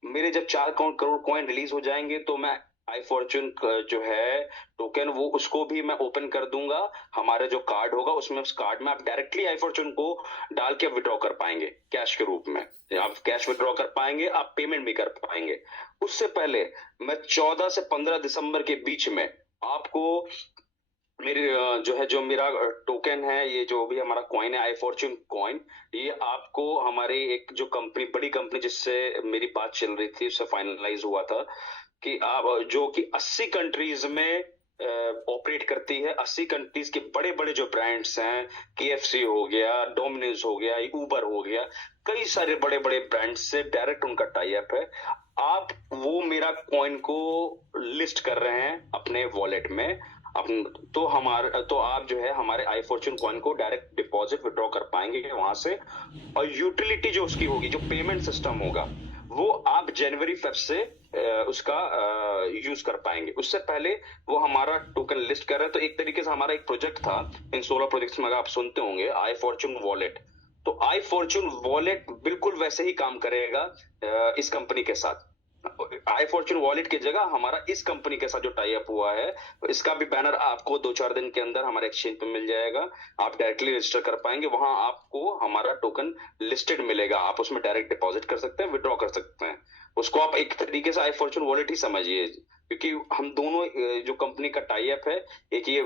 मेरे जब 4 करोड़ कॉइन रिलीज हो जाएंगे तो मैं आई फॉर्च्यून जो है टोकन वो उसको भी मैं ओपन कर दूंगा। हमारा जो कार्ड होगा उसमें, उस कार्ड में आप डायरेक्टली आई फॉर्च्यून को डाल के विड्रॉ कर पाएंगे कैश के रूप में, आप कैश विड्रॉ कर पाएंगे, आप पेमेंट भी कर पाएंगे। उससे पहले मैं 14 से 15 दिसंबर के बीच में आपको मेरी जो मेरा टोकन है, ये जो भी हमारा कॉइन है आई फॉर्च्यून कॉइन, ये आपको हमारी एक जो कंपनी, बड़ी कंपनी जिससे मेरी बात चल रही थी, उससे फाइनलाइज हुआ था कि आप जो कि 80 कंट्रीज में ऑपरेट करती है। 80 कंट्रीज के बड़े बड़े जो ब्रांड्स हैं, KFC हो गया, डोमिनोज हो गया, ऊबर हो गया, कई सारे बड़े बड़े ब्रांड्स से डायरेक्ट उनका टाई अप है। आप वो मेरा कॉइन को लिस्ट कर रहे हैं अपने वॉलेट में, तो आप जो है हमारे आई फॉर्च्यून कॉइन को डायरेक्ट डिपॉजिट विड्रॉ कर पाएंगे वहां से। और यूटिलिटी जो उसकी होगी, जो पेमेंट सिस्टम होगा, वो आप जनवरी फेब से उसका यूज कर पाएंगे। उससे पहले वो हमारा टोकन लिस्ट कर रहे हैं। तो एक तरीके से हमारा एक प्रोजेक्ट था, इन 16 प्रोजेक्ट्स में अगर आप सुनते होंगे, आई फॉर्च्यून वॉलेट। तो आई फॉर्च्यून वॉलेट बिल्कुल वैसे ही काम करेगा इस कंपनी के साथ। आई फॉर्च्यून वॉलेट की जगह हमारा इस कंपनी के साथ जो टाई अप हुआ है, इसका भी बैनर आपको 2-4 दिन के अंदर हमारे एक्सचेंज पे मिल जाएगा। आप डायरेक्टली रजिस्टर कर पाएंगे, वहां आपको हमारा टोकन लिस्टेड मिलेगा। आप उसमें डायरेक्ट डिपॉजिट कर सकते हैं, विड्रॉ कर सकते हैं। उसको आप एक तरीके से आई फॉर्च्यून वॉलेट ही समझिए, क्योंकि हम दोनों जो कंपनी का टाई अप है, एक ये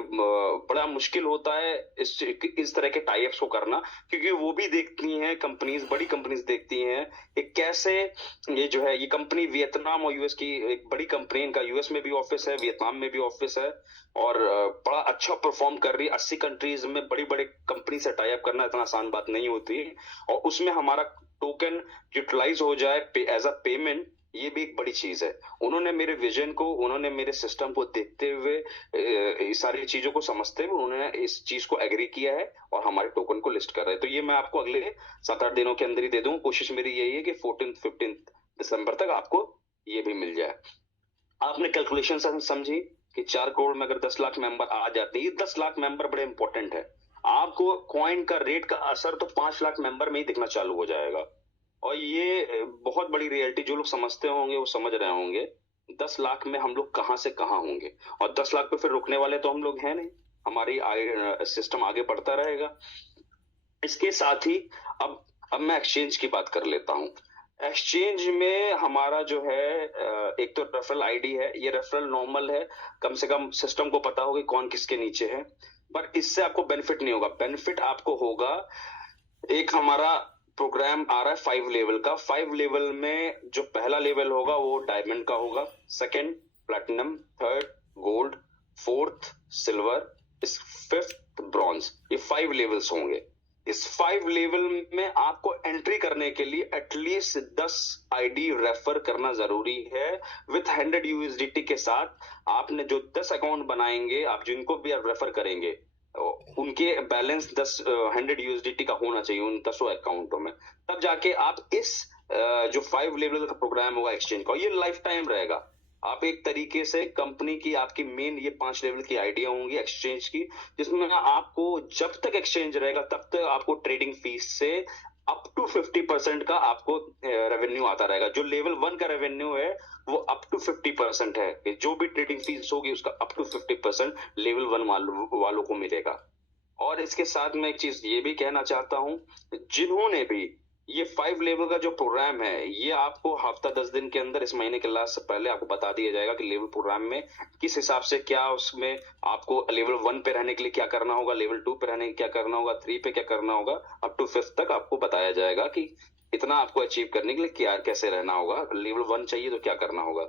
बड़ा मुश्किल होता है इस तरह के टाई अप्स को करना, क्योंकि वो भी देखती हैं कंपनीज, बड़ी कंपनीज देखती हैं कि कैसे ये जो है, ये कंपनी वियतनाम और यूएस की एक बड़ी कंपनी, इनका यूएस में भी ऑफिस है, वियतनाम में भी ऑफिस है, और बड़ा अच्छा परफॉर्म कर रही है। 80 कंट्रीज में बड़ी बड़ी कंपनी से टाई अप करना इतना आसान बात नहीं होती, और उसमें हमारा टोकन यूटिलाइज हो जाए एज अ पेमेंट, ये भी एक बड़ी चीज है। उन्होंने मेरे विजन को, उन्होंने मेरे सिस्टम को देखते हुए, इस सारी चीजों को समझते हुए उन्होंने इस चीज को एग्री किया है और हमारे टोकन को लिस्ट कर रहे हैं। तो ये मैं आपको अगले 7-8 दिनों के अंदर ही दे दूंगा। कोशिश मेरी यही है कि 14-15 दिसंबर तक आपको ये भी मिल जाए। आपने कैलकुलेशन समझी कि 4 करोड़ में अगर 10 लाख मेंबर आ जाते हैं, ये 10 लाख मेंबर बड़े इंपॉर्टेंट है। आपको कॉइन का रेट का असर तो 5 लाख मेंबर में ही दिखना चालू हो जाएगा, और ये बहुत बड़ी रियलिटी, जो लोग समझते होंगे वो समझ रहे होंगे। 10 लाख में हम लोग कहां से कहां होंगे, और 10 लाख पे फिर रुकने वाले तो हम लोग हैं नहीं, हमारी सिस्टम आगे बढ़ता रहेगा। इसके साथ ही अब मैं एक्सचेंज की बात कर लेता हूं। एक्सचेंज में हमारा जो है, एक तो रेफरल आईडी है, ये रेफरल नॉर्मल है, कम से कम सिस्टम को पता होगा कौन किसके नीचे है, पर इससे आपको बेनिफिट नहीं होगा। बेनिफिट आपको होगा, एक हमारा प्रोग्राम आ रहा है 5 लेवल का। 5 लेवल में जो पहला लेवल होगा वो डायमंड का होगा, second platinum, third gold, fourth silver, 5th bronze. ये 5 लेवल्स होंगे। इस 5 लेवल में आपको एंट्री करने के लिए एटलीस्ट 10 आईडी रेफर करना जरूरी है। विथ 100 यूएसडीटी के साथ आपने जो 10 अकाउंट बनाएंगे, आप जिनको भी आप रेफर करेंगे, उनके बैलेंस 100 यूएसडीटी का होना चाहिए उन 10 अकाउंटों में। तब जाके आप इस जो 5 लेवल का प्रोग्राम होगा एक्सचेंज का, ये लाइफ टाइम रहेगा। आप एक तरीके से कंपनी की, आपकी मेन ये 5 लेवल की आइडिया होंगी एक्सचेंज की, जिसमें आपको जब तक एक्सचेंज रहेगा तब तक आपको ट्रेडिंग फीस से अप टू 50% का आपको रेवेन्यू आता रहेगा। जो लेवल 1 का रेवेन्यू है वो अप टू 50% है, जो भी ट्रेडिंग फीस होगी उसका अप टू 50% लेवल 1 वालों को मिलेगा। और इसके साथ मैं एक चीज ये भी कहना चाहता हूं, जिन्होंने भी ये 5 लेवल का जो प्रोग्राम है, ये आपको हफ्ता 10 दिन के अंदर, इस महीने के लास्ट से पहले आपको बता दिया जाएगा कि लेवल प्रोग्राम में किस हिसाब से क्या, उसमें आपको लेवल 1 पे रहने के लिए क्या करना होगा, लेवल 2 पे रहने के क्या करना होगा, 3 पे क्या करना होगा, अप टू 5th तक आपको बताया जाएगा कि इतना आपको अचीव करने के लिए क्या, कैसे रहना होगा। लेवल 1 चाहिए तो क्या करना होगा।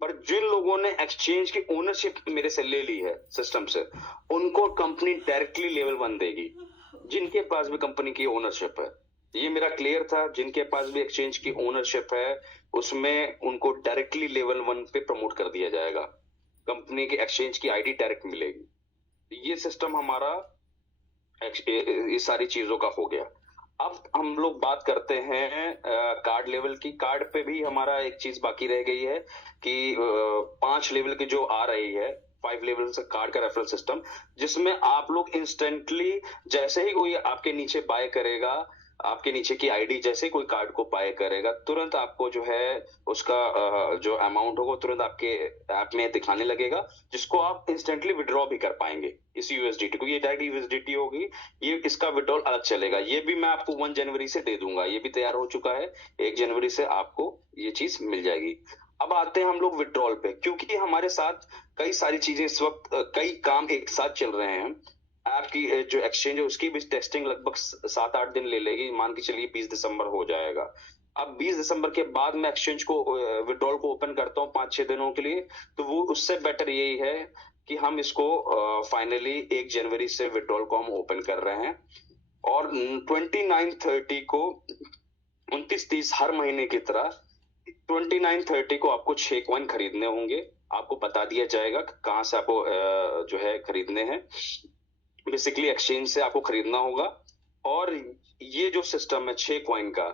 पर जिन लोगों ने एक्सचेंज की ओनरशिप मेरे से ले ली है सिस्टम से, उनको कंपनी डायरेक्टली लेवल 1 देगी, जिनके पास भी कंपनी की ओनरशिप है। ये मेरा क्लियर था, जिनके पास भी एक्सचेंज की ओनरशिप है उसमें उनको डायरेक्टली लेवल 1 पे प्रमोट कर दिया जाएगा, कंपनी के एक्सचेंज की आईडी डायरेक्ट मिलेगी। ये सिस्टम हमारा इस सारी चीजों का हो गया। अब हम लोग बात करते हैं कार्ड लेवल की। कार्ड पे भी हमारा एक चीज बाकी रह गई है कि 5 लेवल की जो आ रही है, 5 लेवल से कार्ड का रेफरल सिस्टम, जिसमें आप लोग इंस्टेंटली, जैसे ही कोई आपके नीचे बाय करेगा, आपके नीचे की आईडी जैसे कोई कार्ड को बाय करेगा, तुरंत आपको जो है उसका जो अमाउंट होगा तुरंत आपके ऐप में दिखाने लगेगा, जिसको आप इंस्टेंटली विड्रॉ भी कर पाएंगे इस यूएसडीटी को। ये डायरेक्ट यूएसडीटी होगी, ये इसका विड्रॉल अलग चलेगा। ये भी मैं आपको 1 जनवरी से दे दूंगा, ये भी तैयार हो चुका है। 1 जनवरी से आपको ये चीज मिल जाएगी। अब आते हैं हम लोग विड्रॉल पे, क्योंकि हमारे साथ कई सारी चीजें इस वक्त, कई काम एक साथ चल रहे हैं। आपकी जो एक्सचेंज है उसकी भी टेस्टिंग लगभग 7-8 दिन ले लेगी, मान के चलिए 20 दिसंबर हो जाएगा। अब 20 दिसंबर के बाद मैं एक्सचेंज को, विड्रॉल को ओपन करता हूँ 5-6 दिनों के लिए, तो वो उससे बेटर यही है कि हम इसको फाइनली 1 जनवरी से विड्रॉल को हम ओपन कर रहे हैं, और 29-30 को, 29-30 हर महीने की तरह 29-30 को आपको 6 कॉइन खरीदने होंगे। आपको बता दिया जाएगा कि कहाँ से आपको जो है खरीदने हैं। बेसिकली एक्सचेंज से आपको खरीदना होगा। और ये जो सिस्टम है 6 कॉइन का,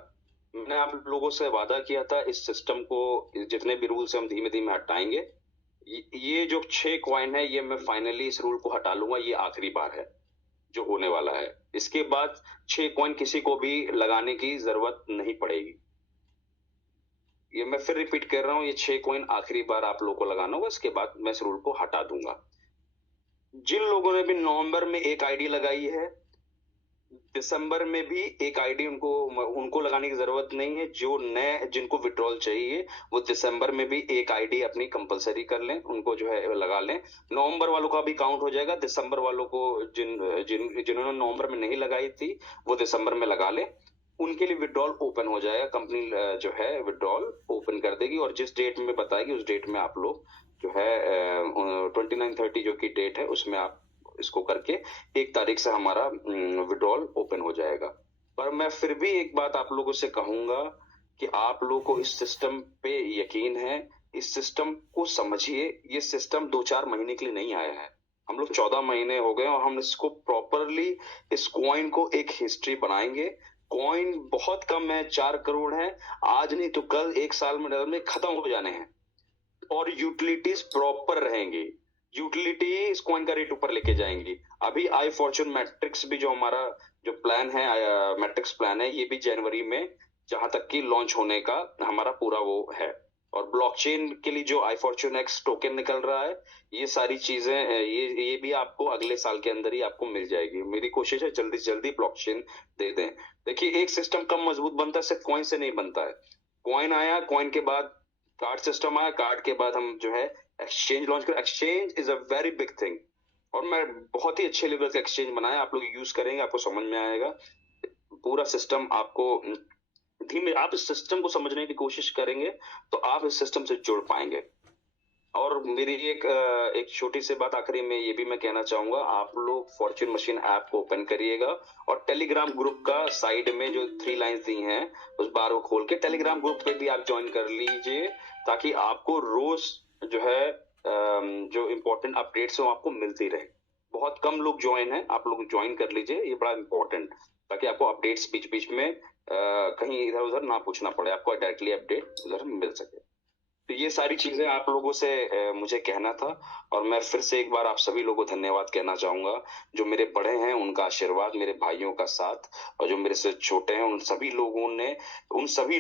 मैंने आप लोगों से वादा किया था इस सिस्टम को, जितने भी रूल्स हम धीमे धीमे हटाएंगे। ये जो 6 कॉइन है, ये मैं फाइनली इस रूल को हटा लूंगा। ये आखिरी बार है जो होने वाला है। इसके बाद 6 कॉइन किसी को भी लगाने की जरूरत नहीं पड़ेगी। ये मैं फिर रिपीट कर रहा हूँ, ये 6 कॉइन आखिरी बार आप लोगों को लगाना होगा। इसके बाद मैं इस रूल को हटा दूंगा। जिन लोगों ने भी नवंबर में एक आईडी लगाई है, दिसंबर में भी एक आईडी उनको लगाने की जरूरत नहीं है। जो नए जिनको विड्रॉल चाहिए वो दिसंबर में भी एक आईडी अपनी कंपलसरी कर लें, उनको जो है लगा लें। नवंबर वालों का भी काउंट हो जाएगा। दिसंबर वालों को जिन्होंने नवंबर में नहीं लगाई थी वो दिसंबर में लगा लें, उनके लिए विड्रॉल ओपन हो जाएगा। कंपनी जो है विड्रॉल ओपन कर देगी और जिस डेट में बताएगी उस डेट में आप लोग जो है 29-30 जो की डेट है उसमें आप इसको करके 1 तारीख से हमारा विड्रॉल ओपन हो जाएगा। पर मैं फिर भी एक बात आप लोगों से कहूंगा कि आप लोगों को इस सिस्टम पे यकीन है, इस सिस्टम को समझिए। ये सिस्टम 2-4 महीने के लिए नहीं आया है। हम लोग 14 महीने हो गए और हम इसको प्रॉपरली इस कॉइन को एक हिस्ट्री बनाएंगे। कॉइन बहुत कम है, 4 करोड़ है। आज नहीं तो कल 1 साल में खत्म हो जाने हैं और यूटिलिटीज प्रॉपर रहेंगी। यूटिलिटी इस कॉइन का रेट ऊपर लेके जाएंगी। अभी आई फॉर्चून मैट्रिक्स भी जो हमारा जो प्लान है, मैट्रिक्स प्लान है, ये भी जनवरी में जहां तक की लॉन्च होने का हमारा पूरा वो है। और ब्लॉकचेन के लिए जो आई फॉर्चून एक्स टोकन निकल रहा है, ये सारी चीजें ये भी आपको अगले साल के अंदर ही आपको मिल जाएगी। मेरी कोशिश है जल्दी से जल्दी ब्लॉकचेन दे दें। देखिए, एक सिस्टम कम मजबूत बनता है सिर्फ कॉइन से नहीं बनता है। कॉइन आया, कॉइन के बाद कार्ड सिस्टम आया, कार्ड के बाद हम जो है एक्सचेंज लॉन्च कर। Exchange is a very big thing और मैं बहुत ही अच्छे लेवल का एक्सचेंज बनाया। आप लोग यूज करेंगे, आपको समझ में आएगा पूरा सिस्टम। आपको धीमे आप इस सिस्टम को समझने की कोशिश करेंगे तो आप इस सिस्टम से जुड़ पाएंगे। और मेरी एक छोटी सी बात आखिरी में ये भी मैं कहना चाहूंगा, आप लोग फॉर्च्यून मशीन ऐप को ओपन करिएगा और टेलीग्राम ग्रुप का साइड में जो 3 लाइंस दी हैं उस बार को खोल के टेलीग्राम ग्रुप पे भी आप ज्वाइन कर लीजिए, ताकि आपको रोज जो है जो इम्पोर्टेंट अपडेट्स हो आपको मिलती रहे। बहुत कम लोग ज्वाइन है, आप लोग ज्वाइन कर लीजिए, ये बड़ा इंपॉर्टेंट, ताकि आपको अपडेट्स बीच बीच में कहीं इधर उधर ना पूछना पड़े, आपको डायरेक्टली अपडेट उधर मिल सके। तो ये सारी चीजें आप लोगों से मुझे कहना था। और मैं फिर से एक बार आप सभी लोगों को धन्यवाद कहना चाहूंगा। जो मेरे बड़े हैं उनका आशीर्वाद, मेरे भाइयों का साथ, और जो मेरे से छोटे हैं उन सभी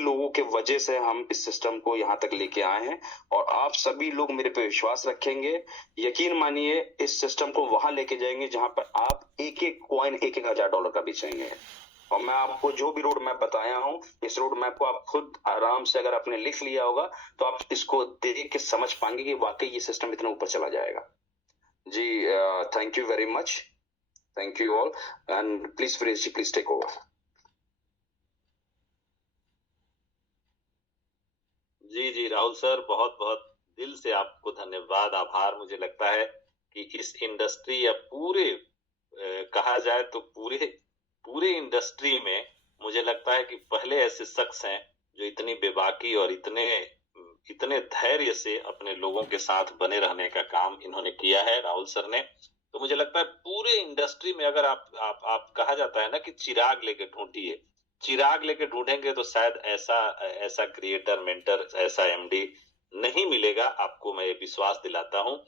लोगों के वजह से हम इस सिस्टम को यहाँ तक लेके आए हैं। और आप सभी लोग मेरे पे विश्वास रखेंगे, यकीन मानिए इस सिस्टम को वहां लेके जाएंगे जहां पर आप एक कॉइन $1,000 का बेचेंगे। और मैं आपको जो भी रोड मैप बताया हूँ, इस रोड मैप को आप खुद आराम से अगर आपने लिख लिया होगा तो आप इसको देख के समझ पाएंगे कि वाकई ये सिस्टम इतना ऊपर चला जाएगा। जी, thank you very much, thank you all, and please Firesh ji, please take over. जी राहुल सर, बहुत बहुत दिल से आपको धन्यवाद, आभार। मुझे लगता है कि इस इंडस्ट्री या पूरे कहा जाए तो पूरे इंडस्ट्री में मुझे लगता है कि पहले ऐसे शख्स हैं जो इतनी बेबाकी और इतने धैर्य से अपने लोगों के साथ बने रहने का काम इन्होंने किया है, राहुल सर ने। तो मुझे लगता है पूरे इंडस्ट्री में अगर आप कहा जाता है ना कि चिराग लेके ढूंढिए, चिराग लेके ढूंढेंगे तो शायद ऐसा क्रिएटर, मेंटर, ऐसा एमडी नहीं मिलेगा आपको। मैं ये विश्वास दिलाता हूं,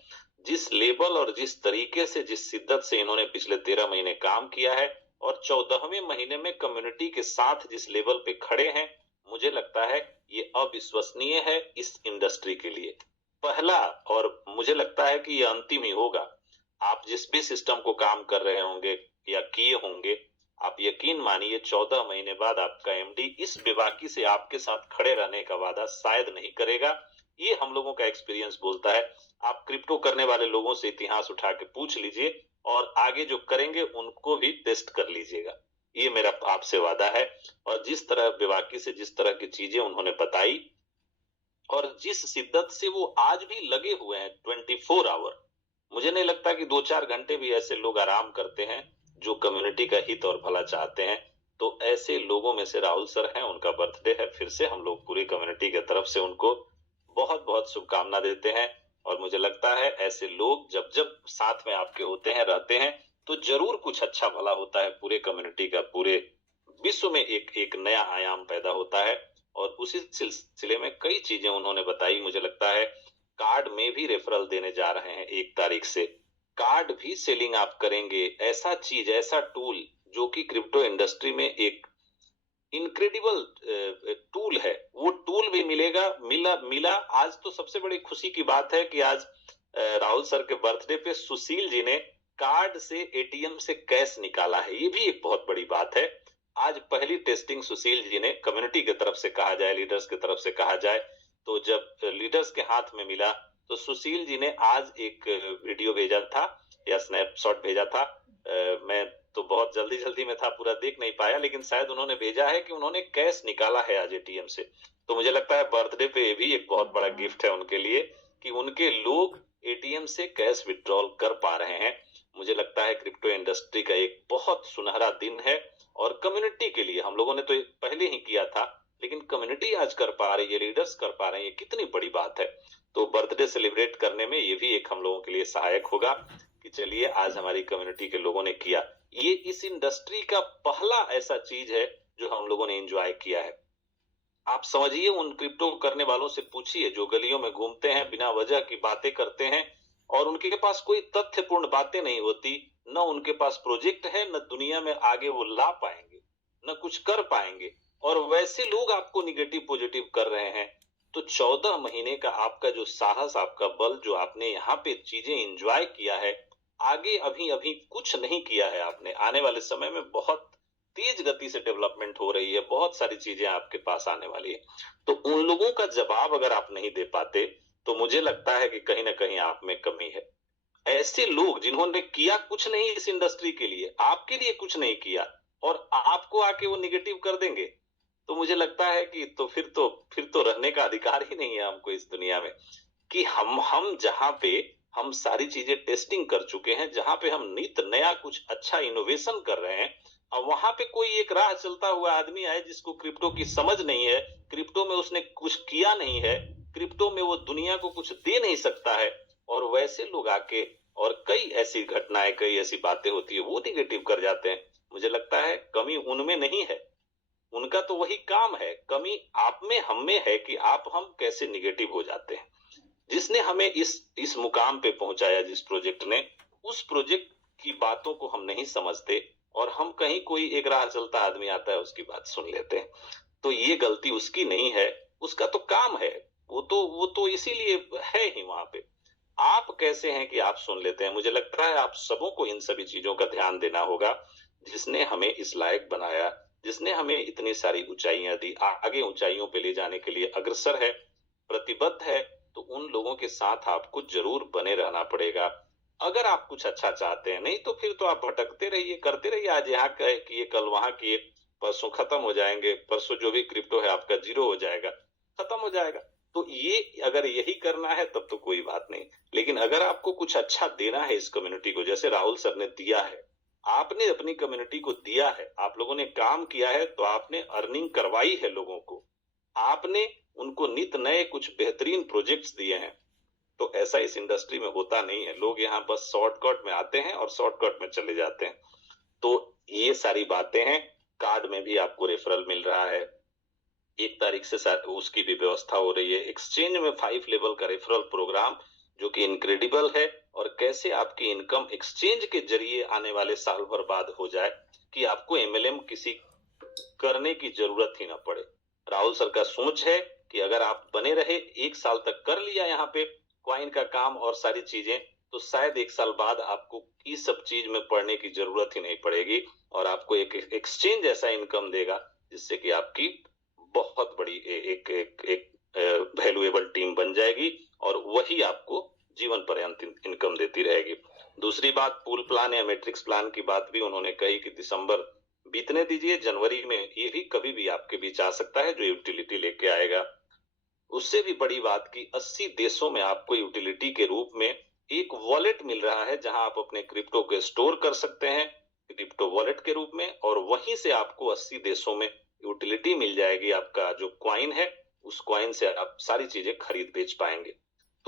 जिस लेवल और जिस तरीके से, जिस शिद्दत से इन्होंने पिछले 13 महीने काम किया है और 14वें महीने में कम्युनिटी के साथ जिस लेवल पे खड़े हैं, मुझे लगता है ये अविश्वसनीय है इस इंडस्ट्री के लिए पहला, और मुझे लगता है कि ये अंतिम ही होगा। आप जिस भी सिस्टम को काम कर रहे होंगे या किए होंगे, आप यकीन मानिए 14 महीने बाद आपका एमडी इस बेबाकी से आपके साथ खड़े रहने का वादा शायद नहीं करेगा। ये हम लोगों का एक्सपीरियंस बोलता है। आप क्रिप्टो करने वाले लोगों से इतिहास उठा के पूछ लीजिए और आगे जो करेंगे उनको भी टेस्ट कर लीजिएगा, ये मेरा आपसे वादा है। और जिस तरह बेबाकी से जिस तरह की चीजें उन्होंने बताई और जिस शिद्दत से वो आज भी लगे हुए हैं 24 आवर, मुझे नहीं लगता कि 2-4 घंटे भी ऐसे लोग आराम करते हैं जो कम्युनिटी का हित और भला चाहते हैं। तो ऐसे लोगों में से राहुल सर हैं, उनका बर्थडे है। फिर से हम लोग पूरी कम्युनिटी की तरफ से उनको बहुत बहुत शुभकामना देते हैं और मुझे लगता है ऐसे लोग जब जब साथ में आपके होते हैं, रहते हैं, तो जरूर कुछ अच्छा भला होता है पूरे कम्युनिटी का, पूरे विश्व में एक नया आयाम पैदा होता है। और उसी सिलसिले में कई चीजें उन्होंने बताई। मुझे लगता है कार्ड में भी रेफरल देने जा रहे हैं 1 तारीख से, कार्ड भी सेलिंग आप करेंगे। ऐसा चीज, ऐसा टूल जो कि क्रिप्टो इंडस्ट्री में एक इनक्रेडिबल टूल है, वो टूल भी मिला। आज तो सबसे बड़ी खुशी की बात है कि आज राहुल सर के बर्थडे पे सुशील जी ने कार्ड से एटीएम से कैश निकाला है। ये भी एक बहुत बड़ी बात है। आज पहली टेस्टिंग सुशील जी ने, कम्युनिटी की तरफ से कहा जाए, लीडर्स की तरफ से कहा जाए, तो जब लीडर्स के हाथ में मिला तो सुशील जी ने आज एक वीडियो भेजा था या स्नैपशॉट भेजा था। मैं तो बहुत जल्दी में था, पूरा देख नहीं पाया, लेकिन शायद उन्होंने भेजा है कि उन्होंने कैश निकाला है आज एटीएम से। तो मुझे लगता है बर्थडे पे भी एक बहुत बड़ा गिफ्ट है उनके लिए कि उनके लोग एटीएम से कैश विड्रॉल कर पा रहे हैं। मुझे लगता है क्रिप्टो इंडस्ट्री का एक बहुत सुनहरा दिन है और कम्युनिटी के लिए, हम लोगों ने तो पहले ही किया था, लेकिन कम्युनिटी आज कर पा रही है, लीडर्स कर पा रहे हैं, ये कितनी बड़ी बात है। तो बर्थडे सेलिब्रेट करने में ये भी एक हम लोगों के लिए सहायक होगा कि चलिए आज हमारी कम्युनिटी के लोगों ने किया। ये इस इंडस्ट्री का पहला ऐसा चीज है जो हम लोगों ने एंजॉय किया है। आप समझिए, उन क्रिप्टो करने वालों से पूछिए जो गलियों में घूमते हैं, बिना वजह की बातें करते हैं और उनके पास कोई तथ्यपूर्ण बातें नहीं होती, न उनके पास प्रोजेक्ट है, न दुनिया में आगे वो ला पाएंगे, न कुछ कर पाएंगे, और वैसे लोग आपको निगेटिव पॉजिटिव कर रहे हैं। तो 14 महीने का आपका जो साहस, आपका बल, जो आपने यहाँ पे चीजें एंजॉय किया है, आगे अभी कुछ नहीं किया है आपने। आने वाले समय में बहुत तेज गति से डेवलपमेंट हो रही है, बहुत सारी चीजें आपके पास आने वाली है। तो उन लोगों का जवाब अगर आप नहीं दे पाते तो मुझे लगता है कि कहीं ना कहीं आप में कमी है। ऐसे लोग जिन्होंने किया कुछ नहीं इस इंडस्ट्री के लिए, आपके लिए कुछ नहीं किया, और आपको आके वो निगेटिव कर देंगे, तो मुझे लगता है कि फिर तो रहने का अधिकार ही नहीं है हमको इस दुनिया में। कि हम जहां पे हम सारी चीजें टेस्टिंग कर चुके हैं, जहां पे हम नित नया कुछ अच्छा इनोवेशन कर रहे हैं, और वहां पे कोई एक राह चलता हुआ आदमी आए जिसको क्रिप्टो की समझ नहीं है, क्रिप्टो में उसने कुछ किया नहीं है, क्रिप्टो में वो दुनिया को कुछ दे नहीं सकता है, और वैसे लोग आके, और कई ऐसी घटनाएं, कई ऐसी बातें होती है, वो निगेटिव कर जाते हैं। मुझे लगता है कमी उनमें नहीं है, उनका तो वही काम है। कमी आप में, हम में है कि हम कैसे निगेटिव हो जाते हैं। जिसने हमें इस मुकाम पे पहुंचाया, जिस प्रोजेक्ट ने, उस प्रोजेक्ट की बातों को हम नहीं समझते, और हम कहीं कोई एक राह चलता आदमी आता है उसकी बात सुन लेते हैं। तो ये गलती उसकी नहीं है, उसका तो काम है, वो तो इसीलिए है ही वहां पे। आप कैसे हैं कि आप सुन लेते हैं? मुझे लगता है आप सबों को इन सभी चीजों का ध्यान देना होगा। जिसने हमें इस लायक बनाया, जिसने हमें इतनी सारी ऊंचाइयां दी, आगे ऊंचाइयों पे ले जाने के लिए अग्रसर है, प्रतिबद्ध है, तो उन लोगों के साथ आपको जरूर बने रहना पड़ेगा अगर आप कुछ अच्छा चाहते हैं। नहीं तो फिर तो आप भटकते रहिए, करते रहिए, आज यहाँ किए, कल वहां किए, परसों खत्म हो जाएंगे, परसों जो भी क्रिप्टो है आपका जीरो हो जाएगा, खत्म हो जाएगा। तो ये अगर यही करना है तब तो कोई बात नहीं, लेकिन अगर आपको कुछ अच्छा देना है इस कम्युनिटी को, जैसे राहुल सर ने दिया है, आपने अपनी कम्युनिटी को दिया है, आप लोगों ने काम किया है, तो आपने अर्निंग करवाई है लोगों को, आपने उनको नित नए कुछ बेहतरीन प्रोजेक्ट्स दिए हैं। तो ऐसा इस इंडस्ट्री में होता नहीं है, लोग यहाँ बस शॉर्टकट में आते हैं और शॉर्टकट में चले जाते हैं। तो ये सारी बातें हैं। कार्ड में भी आपको रेफरल मिल रहा है, 1 तारीख से उसकी भी व्यवस्था हो रही है। एक्सचेंज में 5 लेवल का रेफरल प्रोग्राम जो कि इनक्रेडिबल है, और कैसे आपकी इनकम एक्सचेंज के जरिए आने वाले साल भर बाद हो जाए कि आपको एमएलएम किसी करने की जरूरत ही ना पड़े। राहुल सर का सोच है कि अगर आप बने रहे, 1 साल तक कर लिया यहाँ पे क्वाइन का काम और सारी चीजें, तो शायद 1 साल बाद आपको इस सब चीज में पड़ने की जरूरत ही नहीं पड़ेगी, और आपको एक एक्सचेंज ऐसा इनकम देगा जिससे कि आपकी बहुत बड़ी एक वैल्यूएबल टीम बन जाएगी, और वही आपको जीवन पर्यंत इनकम देती रहेगी। दूसरी बात, पूल प्लान या मैट्रिक्स प्लान की बात भी उन्होंने कही कि दिसंबर बीतने दीजिए, जनवरी में ये भी कभी भी आपके बीच आ सकता है जो यूटिलिटी लेके आएगा। उससे भी बड़ी बात की 80 देशों में आपको यूटिलिटी के रूप में एक वॉलेट मिल रहा है, जहां आप अपने क्रिप्टो को स्टोर कर सकते हैं क्रिप्टो वॉलेट के रूप में, और वहीं से आपको 80 देशों में यूटिलिटी मिल जाएगी। आपका जो क्वाइन है, उस क्वाइन से आप सारी चीजें खरीद बेच पाएंगे।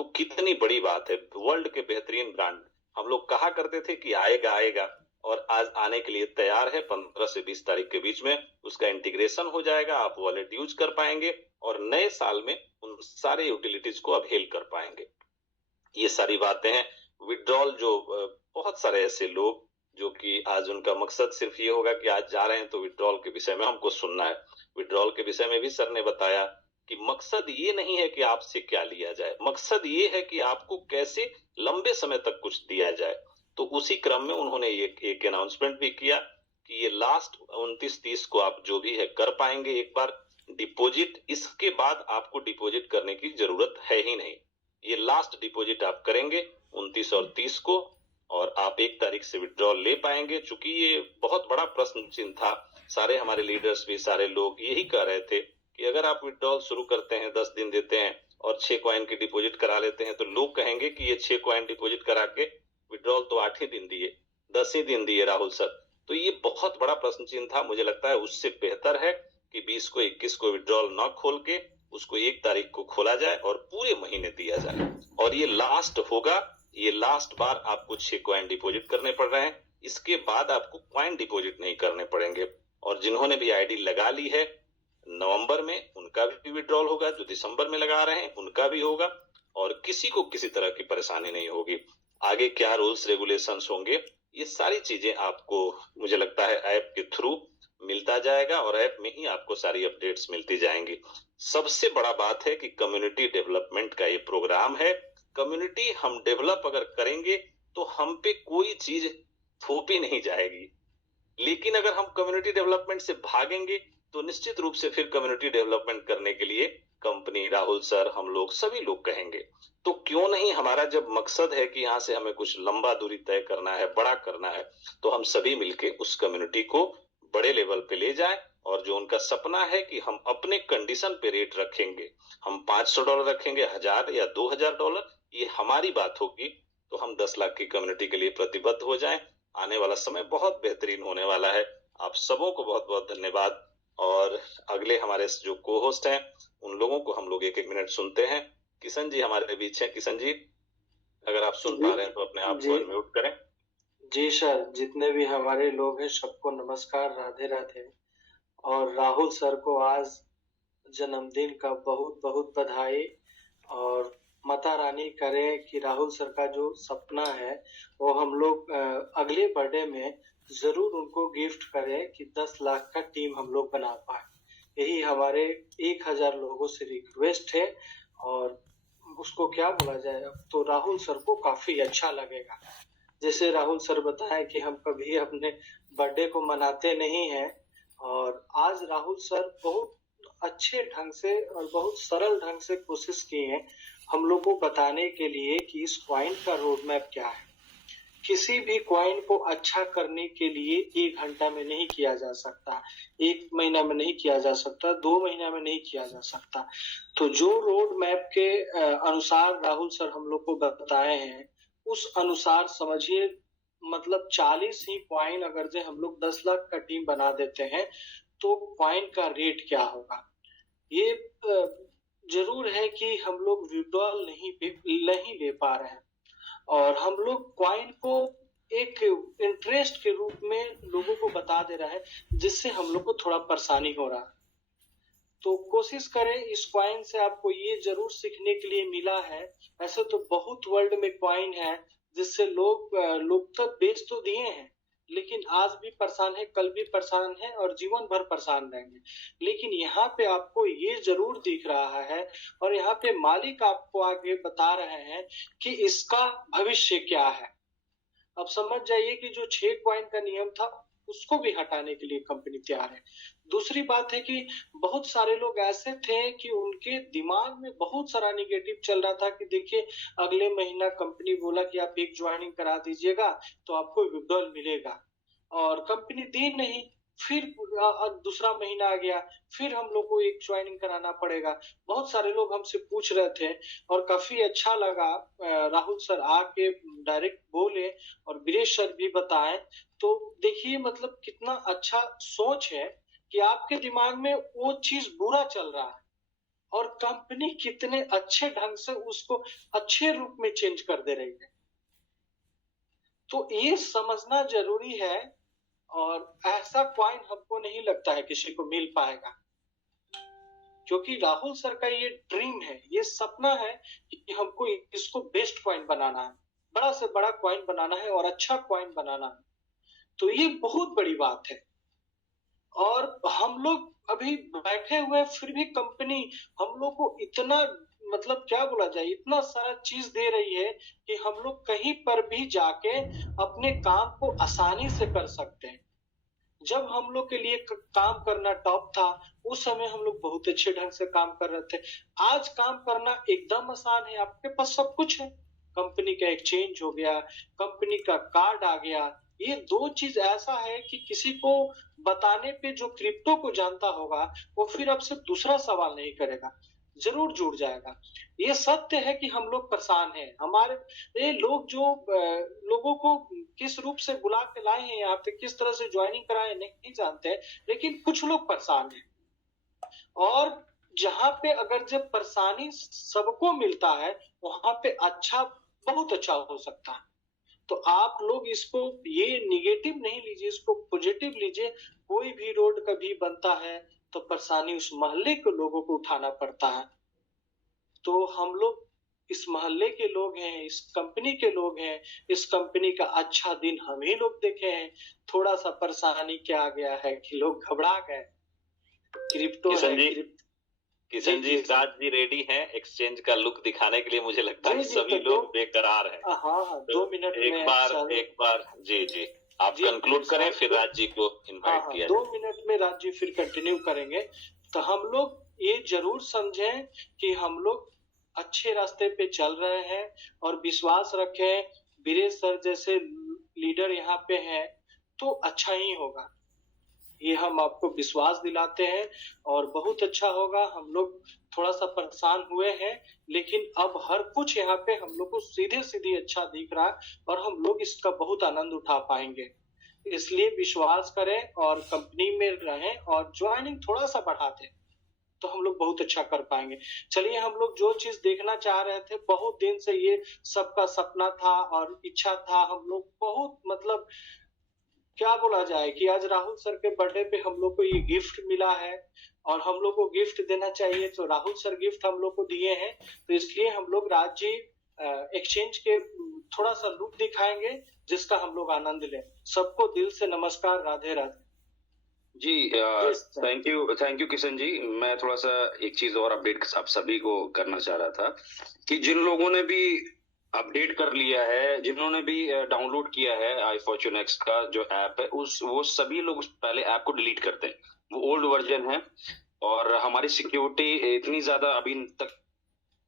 तो कितनी बड़ी बात है। वर्ल्ड के बेहतरीन ब्रांड हम लोग कहा करते थे कि आएगा आएगा, और आज आने के लिए तैयार है। 15 से 20 तारीख के बीच में उसका इंटीग्रेशन हो जाएगा, आप वॉलेट यूज कर पाएंगे और नए साल में उन सारे यूटिलिटीज को अवेल कर पाएंगे। ये सारी बातें हैं। विड्रॉल जो बहुत सारे ऐसे लोग जो कि आज उनका मकसद सिर्फ ये होगा कि आज जा रहे हैं तो विड्रॉल के विषय में हमको सुनना है। विड्रॉल के विषय में भी सर ने बताया कि मकसद ये नहीं है कि आपसे क्या लिया जाए, मकसद ये है कि आपको कैसे लंबे समय तक कुछ दिया जाए। तो उसी क्रम में उन्होंने एक अनाउंसमेंट भी किया कि ये लास्ट 29-30 को आप जो भी है कर पाएंगे एक बार डिपॉजिट, इसके बाद आपको डिपॉजिट करने की जरूरत है ही नहीं। ये लास्ट डिपॉजिट आप करेंगे 29 और 30 को, और आप 1 तारीख से विड्रॉल ले पाएंगे। चूंकि ये बहुत बड़ा प्रश्न चिन्ह था, सारे हमारे लीडर्स भी, सारे लोग यही कह रहे थे कि अगर आप विड्रॉल शुरू करते हैं, 10 दिन देते हैं और 6 कॉइन की डिपॉजिट करा लेते हैं, तो लोग कहेंगे कि ये 6 कॉइन डिपॉजिट करा के विड्रॉल तो 8 ही दिन दिए, 10 ही दिन दिए राहुल सर। तो ये बहुत बड़ा प्रश्न चिन्ह था। मुझे लगता है उससे बेहतर है कि 20 को 21 को विड्रॉल न खोल के उसको 1 तारीख को खोला जाए और पूरे महीने दिया जाए। और ये लास्ट होगा, ये लास्ट बार आपको 6 कॉइन डिपॉजिट करने पड़ रहे हैं, इसके बाद आपको कॉइन डिपॉजिट नहीं करने पड़ेंगे। और जिन्होंने भी आईडी लगा ली है नवंबर में, उनका भी विड्रॉल होगा, जो दिसंबर में लगा रहे हैं उनका भी होगा, और किसी को किसी तरह की परेशानी नहीं होगी। आगे क्या रूल्स रेगुलेशंस होंगे, ये सारी चीजें आपको मुझे लगता है ऐप के थ्रू मिलता जाएगा, और ऐप में ही आपको सारी अपडेट्स मिलती जाएंगी। सबसे बड़ा बात है कि कम्युनिटी डेवलपमेंट का ये प्रोग्राम है। कम्युनिटी हम डेवलप अगर करेंगे तो हम पे कोई चीज थोपी नहीं जाएगी, लेकिन अगर हम कम्युनिटी डेवलपमेंट से भागेंगे तो निश्चित रूप से फिर कम्युनिटी डेवलपमेंट करने के लिए कंपनी, राहुल सर, हम लोग सभी लोग कहेंगे। तो क्यों नहीं, हमारा जब मकसद है कि यहाँ से हमें कुछ लंबा दूरी तय करना है, बड़ा करना है, तो हम सभी मिलके उस कम्युनिटी को बड़े लेवल पे ले जाए। और जो उनका सपना है कि हम अपने कंडीशन पे रेट रखेंगे, हम $500 रखेंगे, 1000 या $2000, ये हमारी बात होगी। तो हम 10 लाख की कम्युनिटी के लिए प्रतिबद्ध हो जाएं। आने वाला समय बहुत बेहतरीन होने वाला है। आप सबों को बहुत बहुत धन्यवाद। और अगले हमारे जो को होस्ट हैं उन लोगों को हम लोग 1-1 मिनट सुनते हैं। किशन जी हमारे बीच हैं। किशन जी, अगर आप सुन पा रहे हैं तो अपने आप को अनम्यूट करें। जी सर, जितने भी हमारे लोग हैं सबको नमस्कार, राधे राधे। और राहुल सर को आज जन्मदिन का बहुत बहुत बधाई। और माता रानी करे कि राहुल सर का जो सपना है वो हम लोग अगले बर्थडे में जरूर उनको गिफ्ट करें कि 10 लाख का टीम हम लोग बना पाए। यही हमारे 1000 लोगों से रिक्वेस्ट है। और उसको क्या बोला जाए, अब तो राहुल सर को काफी अच्छा लगेगा। जैसे राहुल सर बताएं कि हम कभी अपने बर्थडे को मनाते नहीं हैं, और आज राहुल सर बहुत अच्छे ढंग से और बहुत सरल ढंग से कोशिश की है हम लोग को बताने के लिए कि इस क्वाइन का रोड मैप क्या है। किसी भी क्वाइन को अच्छा करने के लिए 1 घंटा में नहीं किया जा सकता, 1 महीना में नहीं किया जा सकता, 2 महीना में नहीं किया जा सकता। तो जो रोड मैप के अनुसार राहुल सर हम लोग को बताए हैं, उस अनुसार समझिए मतलब 40 ही क्वाइन अगर जो हम लोग 10 लाख का टीम बना देते हैं तो क्वाइन का रेट क्या होगा। ये जरूर है कि हम लोग विड्रॉल नहीं ले पा रहे हैं, और हम लोग क्वाइन को एक इंटरेस्ट के रूप में लोगों को बता दे रहा है, जिससे हम लोग को थोड़ा परेशानी हो रहा है। तो कोशिश करें, इस क्वाइन से आपको ये जरूर सीखने के लिए मिला है। ऐसे तो बहुत वर्ल्ड में क्वाइन है जिससे लोग तो बेच तो दिए हैं, लेकिन आज भी परेशान है, कल भी परेशान है और जीवन भर परेशान रहेंगे। लेकिन यहाँ पे आपको ये जरूर दिख रहा है, और यहाँ पे मालिक आपको आगे बता रहे हैं कि इसका भविष्य क्या है। अब समझ जाइए कि जो 6 क्वाइन का नियम था उसको भी हटाने के लिए कंपनी तैयार है। दूसरी बात है कि बहुत सारे लोग ऐसे थे कि उनके दिमाग में बहुत सारा निगेटिव चल रहा था कि देखिए अगले महीना कंपनी बोला कि आप एक ज्वाइनिंग करा दीजिएगा तो आपको विड्रॉल मिलेगा, और कंपनी दी नहीं। फिर दूसरा महीना आ गया, फिर हम लोग को एक ज्वाइनिंग कराना पड़ेगा। बहुत सारे लोग हमसे पूछ रहे थे और काफी अच्छा लगा राहुल सर आके डायरेक्ट बोले और वीरेश सर भी बताएं। तो देखिए मतलब कितना अच्छा सोच है कि आपके दिमाग में वो चीज बुरा चल रहा है, और कंपनी कितने अच्छे ढंग से उसको अच्छे रूप में चेंज कर दे रही है। तो ये समझना जरूरी है, और ऐसा कॉइन हमको नहीं लगता है किसी को मिल पाएगा, क्योंकि राहुल सर का ये ड्रीम है, ये सपना है कि हमको इसको बेस्ट कॉइन बनाना है, बड़ा से बड़ा कॉइन बनाना है और अच्छा कॉइन बनाना है। तो ये बहुत बड़ी बात है। और हम लोग अभी बैठे हुए, फिर भी कंपनी हम लोग को इतना, मतलब क्या बोला जाए, इतना सारा चीज दे रही है कि हम लोग कहीं पर भी जाके अपने काम को आसानी से कर सकते हैं। जब हम लोग के लिए काम करना टॉप था, उस समय हम लोग बहुत अच्छे ढंग से काम कर रहे थे। आज काम करना एकदम आसान है, आपके पास सब कुछ है। कंपनी का एक्सचेंज हो गया, कंपनी का कार्ड आ गया, ये दो चीज ऐसा है कि किसी को बताने पे जो क्रिप्टो को जानता होगा वो फिर आपसे दूसरा सवाल नहीं करेगा, जरूर जुड़ जाएगा। ये सत्य है कि हम लोग परेशान हैं। हमारे ये लोग जो लोगों को किस रूप से बुला के लाए हैं यहाँ पे, किस तरह से ज्वाइनिंग कराए नहीं जानते, लेकिन कुछ लोग परेशान हैं। और जहाँ पे अगर जब परेशानी सबको मिलता है, वहां पे अच्छा, बहुत अच्छा हो सकता है। तो आप लोग इसको ये निगेटिव नहीं लीजिए, इसको पॉजिटिव लीजिए। कोई भी रोड कभी बनता है तो परेशानी उस मोहल्ले के लोगों को उठाना पड़ता है। तो हम लोग इस मोहल्ले के लोग हैं, इस कंपनी के लोग हैं, इस कंपनी का अच्छा दिन हम ही लोग देखे हैं। थोड़ा सा परेशानी क्या आ गया है कि लोग घबरा गए। क्रिप्टो है, किशन जी, राज जी रेडी हैं एक्सचेंज का लुक दिखाने के लिए। मुझे लगता है सभी लोग बेकरार हैं। हाँ, 2 मिनट में एक बार जी आप कंक्लूड करें, फिर राज जी को इनवाइट किया। 2 मिनट में राज जी फिर कंटिन्यू करेंगे। तो हम लोग ये जरूर समझें कि हम लोग अच्छे रास्ते पे चल रहे हैं, और विश्वास रखें, वीरेश सर जैसे लीडर यहाँ पे हैं तो अच्छा ही होगा। ये हम आपको विश्वास दिलाते हैं, और बहुत अच्छा होगा। हम लोग थोड़ा सा परेशान हुए हैं, लेकिन अब हर कुछ यहाँ पे हम लोग को सीधे सीधे अच्छा दिख रहा है, और हम लोग इसका बहुत आनंद उठा पाएंगे। इसलिए विश्वास करें और कंपनी में रहें, और ज्वाइनिंग थोड़ा सा बढ़ा दें तो हम लोग बहुत अच्छा कर पाएंगे। चलिए, हम लोग जो चीज देखना चाह रहे थे, बहुत दिन से ये सबका सपना था और इच्छा था। हम लोग बहुत, मतलब क्या बोला जाए कि आज राहुल सर के बर्थडे पे हम लोग को ये गिफ्ट मिला है, और हम लोग को गिफ्ट देना चाहिए, तो राहुल सर गिफ्ट हम लोग को दिए हैं। तो इसलिए हम लोग राज जी एक्सचेंज के थोड़ा सा लुक दिखाएंगे, जिसका हम लोग आनंद लें। सबको दिल से नमस्कार, राधे राधे जी। Thank you Kishan ji. मैं थोड़ा सा एक चीज और अपडेट आप सभी को करना चाह रहा था कि जिन लोगों ने भी अपडेट कर लिया है, जिन्होंने भी डाउनलोड किया है iFortuneX का जो ऐप है, वो सभी लोग पहले ऐप को डिलीट करते हैं। वो ओल्ड वर्जन है, और हमारी सिक्योरिटी इतनी ज्यादा अभी तक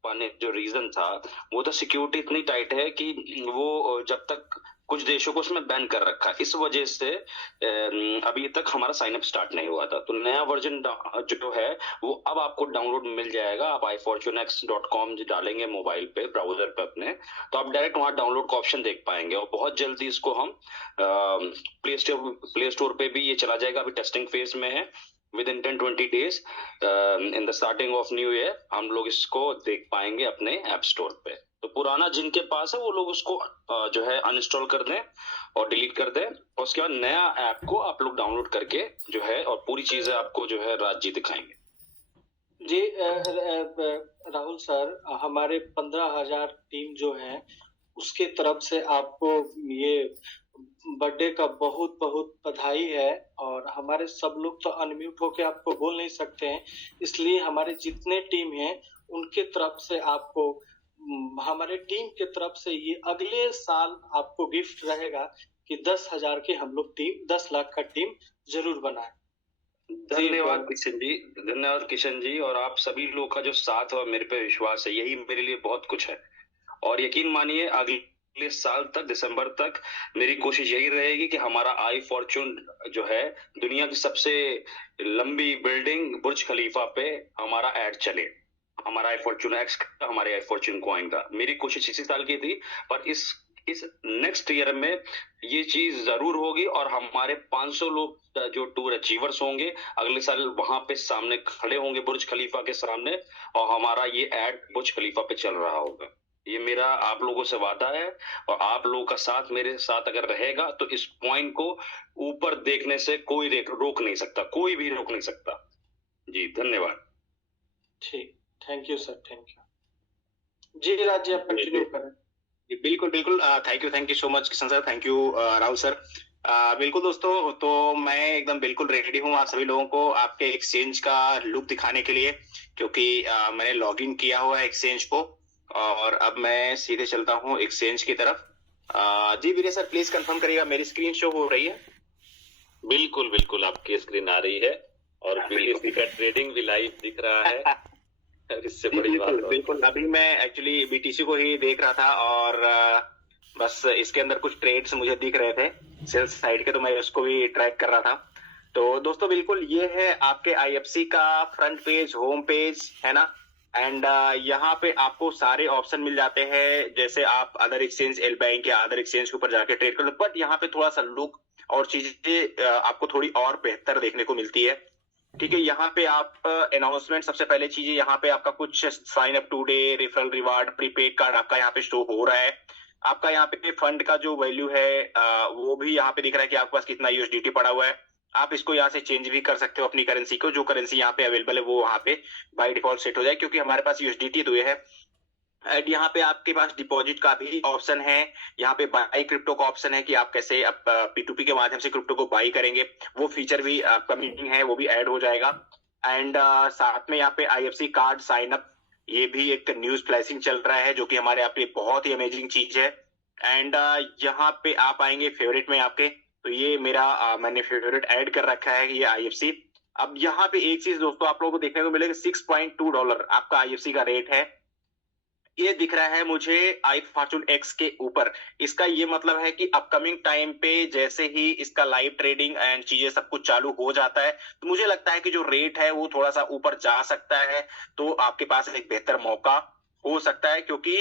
पाने जो रीजन था वो तो सिक्योरिटी इतनी टाइट है कि वो जब तक कुछ देशों को उसमें बैन कर रखा है, इस वजह से अभी तक हमारा साइन अप स्टार्ट नहीं हुआ था। तो नया वर्जन जो है वो अब आपको डाउनलोड मिल जाएगा। आप iFortuneX.com डालेंगे मोबाइल पे, ब्राउजर पे अपने, तो आप डायरेक्ट वहां डाउनलोड का ऑप्शन देख पाएंगे। और बहुत जल्दी इसको हम प्ले स्टोर पे भी ये चला जाएगा। अभी टेस्टिंग फेज में है। Within 10-20 days in the starting of new year हम लोग इसको देख पाएंगे अपने ऐप स्टोर पे। तो पुराना जिनके पास है वो लोग उसको जो है अनइंस्टॉल कर दें और डिलीट कर दें, और उसके बाद नया ऐप को आप लोग डाउनलोड करके जो है, और पूरी चीजें आपको जो है राज जी दिखाएंगे। जी राहुल सर, हमारे 15,000 टीम जो है उसके तरफ से आपको ये बर्थडे का बहुत बहुत बधाई है। और हमारे सब लोग तो अनम्यूट होके आपको बोल नहीं सकते हैं, इसलिए हमारे जितने टीम हैं उनके तरफ से आपको, हमारे टीम के तरफ से ये अगले साल आपको गिफ्ट रहेगा कि 10,000 की हम लोग टीम, 10 लाख का टीम जरूर बनाए। धन्यवाद किशन जी। और आप सभी लोग का जो साथ और मेरे पे विश्वास है, यही मेरे लिए बहुत कुछ है। और यकीन मानिए अगले साल तक, दिसंबर तक मेरी कोशिश यही रहेगी कि हमारा iFortune जो है दुनिया की सबसे लंबी बिल्डिंग बुर्ज खलीफा पे हमारा ऐड चले, हमारा iFortuneX का, हमारे iFortune कॉइन का। मेरी कोशिश इसी साल की थी, पर इस इस नेक्स्ट ईयर में ये चीज जरूर होगी और हमारे 500 लोग जो टूर अचीवर्स होंगे अगले साल वहां पे सामने खड़े होंगे बुर्ज खलीफा के सामने, और हमारा ये एड बुर्ज खलीफा पे चल रहा होगा। ये मेरा आप लोगों से वादा है, और आप लोगों का साथ मेरे साथ अगर रहेगा तो इस पॉइंट को ऊपर देखने से कोई रोक नहीं सकता, कोई भी रोक नहीं सकता। जी धन्यवाद। ठीक, thank you sir, thank you. जी राज्य, आप कंटिन्यू करें। बिल्कुल बिल्कुल, thank you so much Kishan sir, thank you Rahul sir. बिल्कुल दोस्तों, तो मैं एकदम बिल्कुल रेडी हूँ आप सभी लोगों को आपके एक्सचेंज का लुक दिखाने के लिए, क्योंकि मैंने लॉगिन किया हुआ है एक्सचेंज को, और अब मैं सीधे चलता हूँ एक्सचेंज की तरफ। जी विजय सर, प्लीज कंफर्म करिएगा मेरी स्क्रीन शो हो रही है? बिल्कुल बिल्कुल, आपकी स्क्रीन आ रही है और बीटीसी का ट्रेडिंग भी लाइव दिख रहा है। इससे बड़ी बात बिल्कुल, अभी मैं एक्चुअली बीटीसी को ही देख रहा था, और बस इसके अंदर कुछ ट्रेड्स मुझे दिख रहे थे सेल्स साइड के, तो मैं उसको भी ट्रैक कर रहा था। तो दोस्तों बिल्कुल ये है आपके आईएफसी का फ्रंट पेज, होम पेज है ना, एंड यहाँ पे आपको सारे ऑप्शन मिल जाते हैं, जैसे आप अदर एक्सचेंज, एल बैंक या अदर एक्सचेंज के ऊपर जाके ट्रेड कर लो, बट यहाँ पे थोड़ा सा लुक और चीजें आपको थोड़ी और बेहतर देखने को मिलती है। ठीक है, यहाँ पे आप अनाउंसमेंट, सबसे पहले चीजें यहाँ पे आपका कुछ sign up today, referral reward, prepaid card आपका यहाँ पे शो हो रहा है। आपका यहाँ पे फंड का जो वैल्यू है वो भी यहाँ पे दिख रहा है कि आपके पास कितना यूएसडीटी पड़ा हुआ है। आप इसको यहाँ से चेंज भी कर सकते हो अपनी करेंसी को, जो करेंसी यहाँ पे अवेलेबल है वो वहाँ पे बाय डिफॉल्ट सेट हो जाए, क्योंकि हमारे पास यूएसडीटी तो ये है। एंड यहाँ पे आपके पास डिपॉजिट का भी ऑप्शन है, यहाँ पे बाई क्रिप्टो का ऑप्शन है कि आप कैसे P2P के माध्यम से क्रिप्टो को बाई करेंगे, वो फीचर भी कमिंग है, वो भी ऐड हो जाएगा। एंड साथ में यहाँ पे IFC कार्ड साइन अप, ये भी एक न्यूज फ्लैशिंग चल रहा है, जो कि हमारे यहाँ पे बहुत ही अमेजिंग चीज है। एंड यहाँ पे आप आएंगे फेवरेट में आपके, तो ये मेरा मैंने फेवरेट ऐड कर रखा है ये IFC। अब यहाँ पे एक चीज दोस्तों आप लोगों को देखने को मिलेगा, $6.2 आपका IFC का रेट है, ये दिख रहा है मुझे आई फॉर्चून एक्स के ऊपर। इसका ये मतलब है कि अपकमिंग टाइम पे जैसे ही इसका लाइव ट्रेडिंग एंड चीजें सब कुछ चालू हो जाता है, तो मुझे लगता है कि जो रेट है वो थोड़ा सा ऊपर जा सकता है, तो आपके पास एक बेहतर मौका हो सकता है, क्योंकि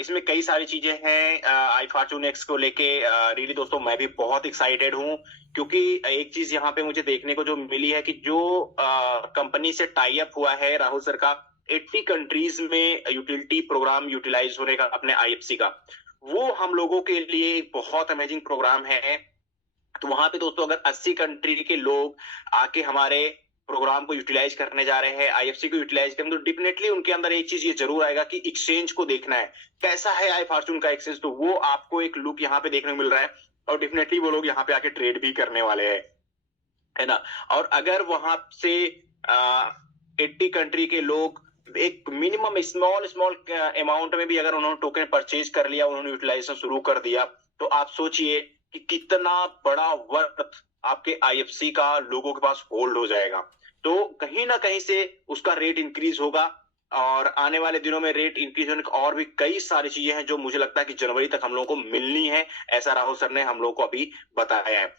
इसमें कई सारी चीजें हैं आई फॉर्चून एक्स को लेके। रियली दोस्तों मैं भी बहुत एक्साइटेड हूँ, क्योंकि एक चीज यहाँ पे मुझे देखने को जो मिली है कि जो कंपनी से टाई अप हुआ है राहुल सर का 80 कंट्रीज में यूटिलिटी प्रोग्राम यूटिलाइज होने का अपने IFC का, वो हम लोगों के लिए एक बहुत अमेजिंग प्रोग्राम है। तो वहां पे दोस्तों अगर 80 कंट्री के लोग आके हमारे प्रोग्राम को यूटिलाइज करने जा रहे हैं, IFC को यूटिलाइज करें, तो डेफिनेटली उनके अंदर एक चीज ये जरूर आएगा कि एक्सचेंज को देखना है कैसा है आई फॉर्चून का एक्सचेंज, तो वो आपको एक लुक यहाँ पे देखने को मिल रहा है, और डेफिनेटली वो लोग यहाँ पे आके ट्रेड भी करने वाले हैं, है ना। और अगर वहां से 80 कंट्री के लोग एक मिनिमम स्मॉल अमाउंट में भी अगर उन्होंने टोकन परचेज कर लिया, उन्होंने यूटिलाइजेशन शुरू कर दिया, तो आप सोचिए कि कितना बड़ा वर्थ आपके IFC का लोगों के पास होल्ड हो जाएगा। तो कहीं ना कहीं से उसका रेट इंक्रीज होगा, और आने वाले दिनों में रेट इंक्रीज होने और भी कई सारी चीजें हैं जो मुझे लगता है कि जनवरी तक हम लोगों को मिलनी है, ऐसा राहुल सर ने हम लोगों को अभी बताया है।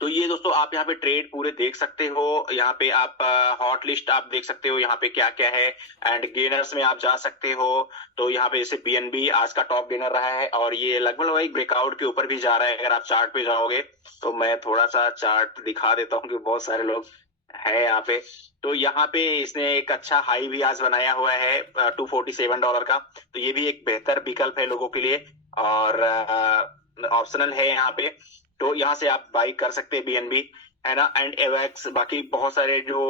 तो ये दोस्तों आप यहाँ पे ट्रेड पूरे देख सकते हो, यहाँ पे आप हॉट लिस्ट आप देख सकते हो यहाँ पे क्या क्या है, एंड गेनर्स में आप जा सकते हो। तो यहाँ पे जैसे BNB आज का टॉप गेनर रहा है, और ये लगभग एक ब्रेकआउट के ऊपर भी जा रहा है। अगर आप चार्ट पे जाओगे तो मैं थोड़ा सा चार्ट दिखा देता हूँ कि बहुत सारे लोग है यहाँ पे। तो यहाँ पे इसने एक अच्छा हाई भी आज बनाया हुआ है $247 का, तो ये भी एक बेहतर विकल्प है लोगों के लिए, और ऑप्शनल है यहाँ पे, तो यहाँ से आप बाई कर सकते हैं BNB, है ना। एंड एवेक्स, बाकी बहुत सारे जो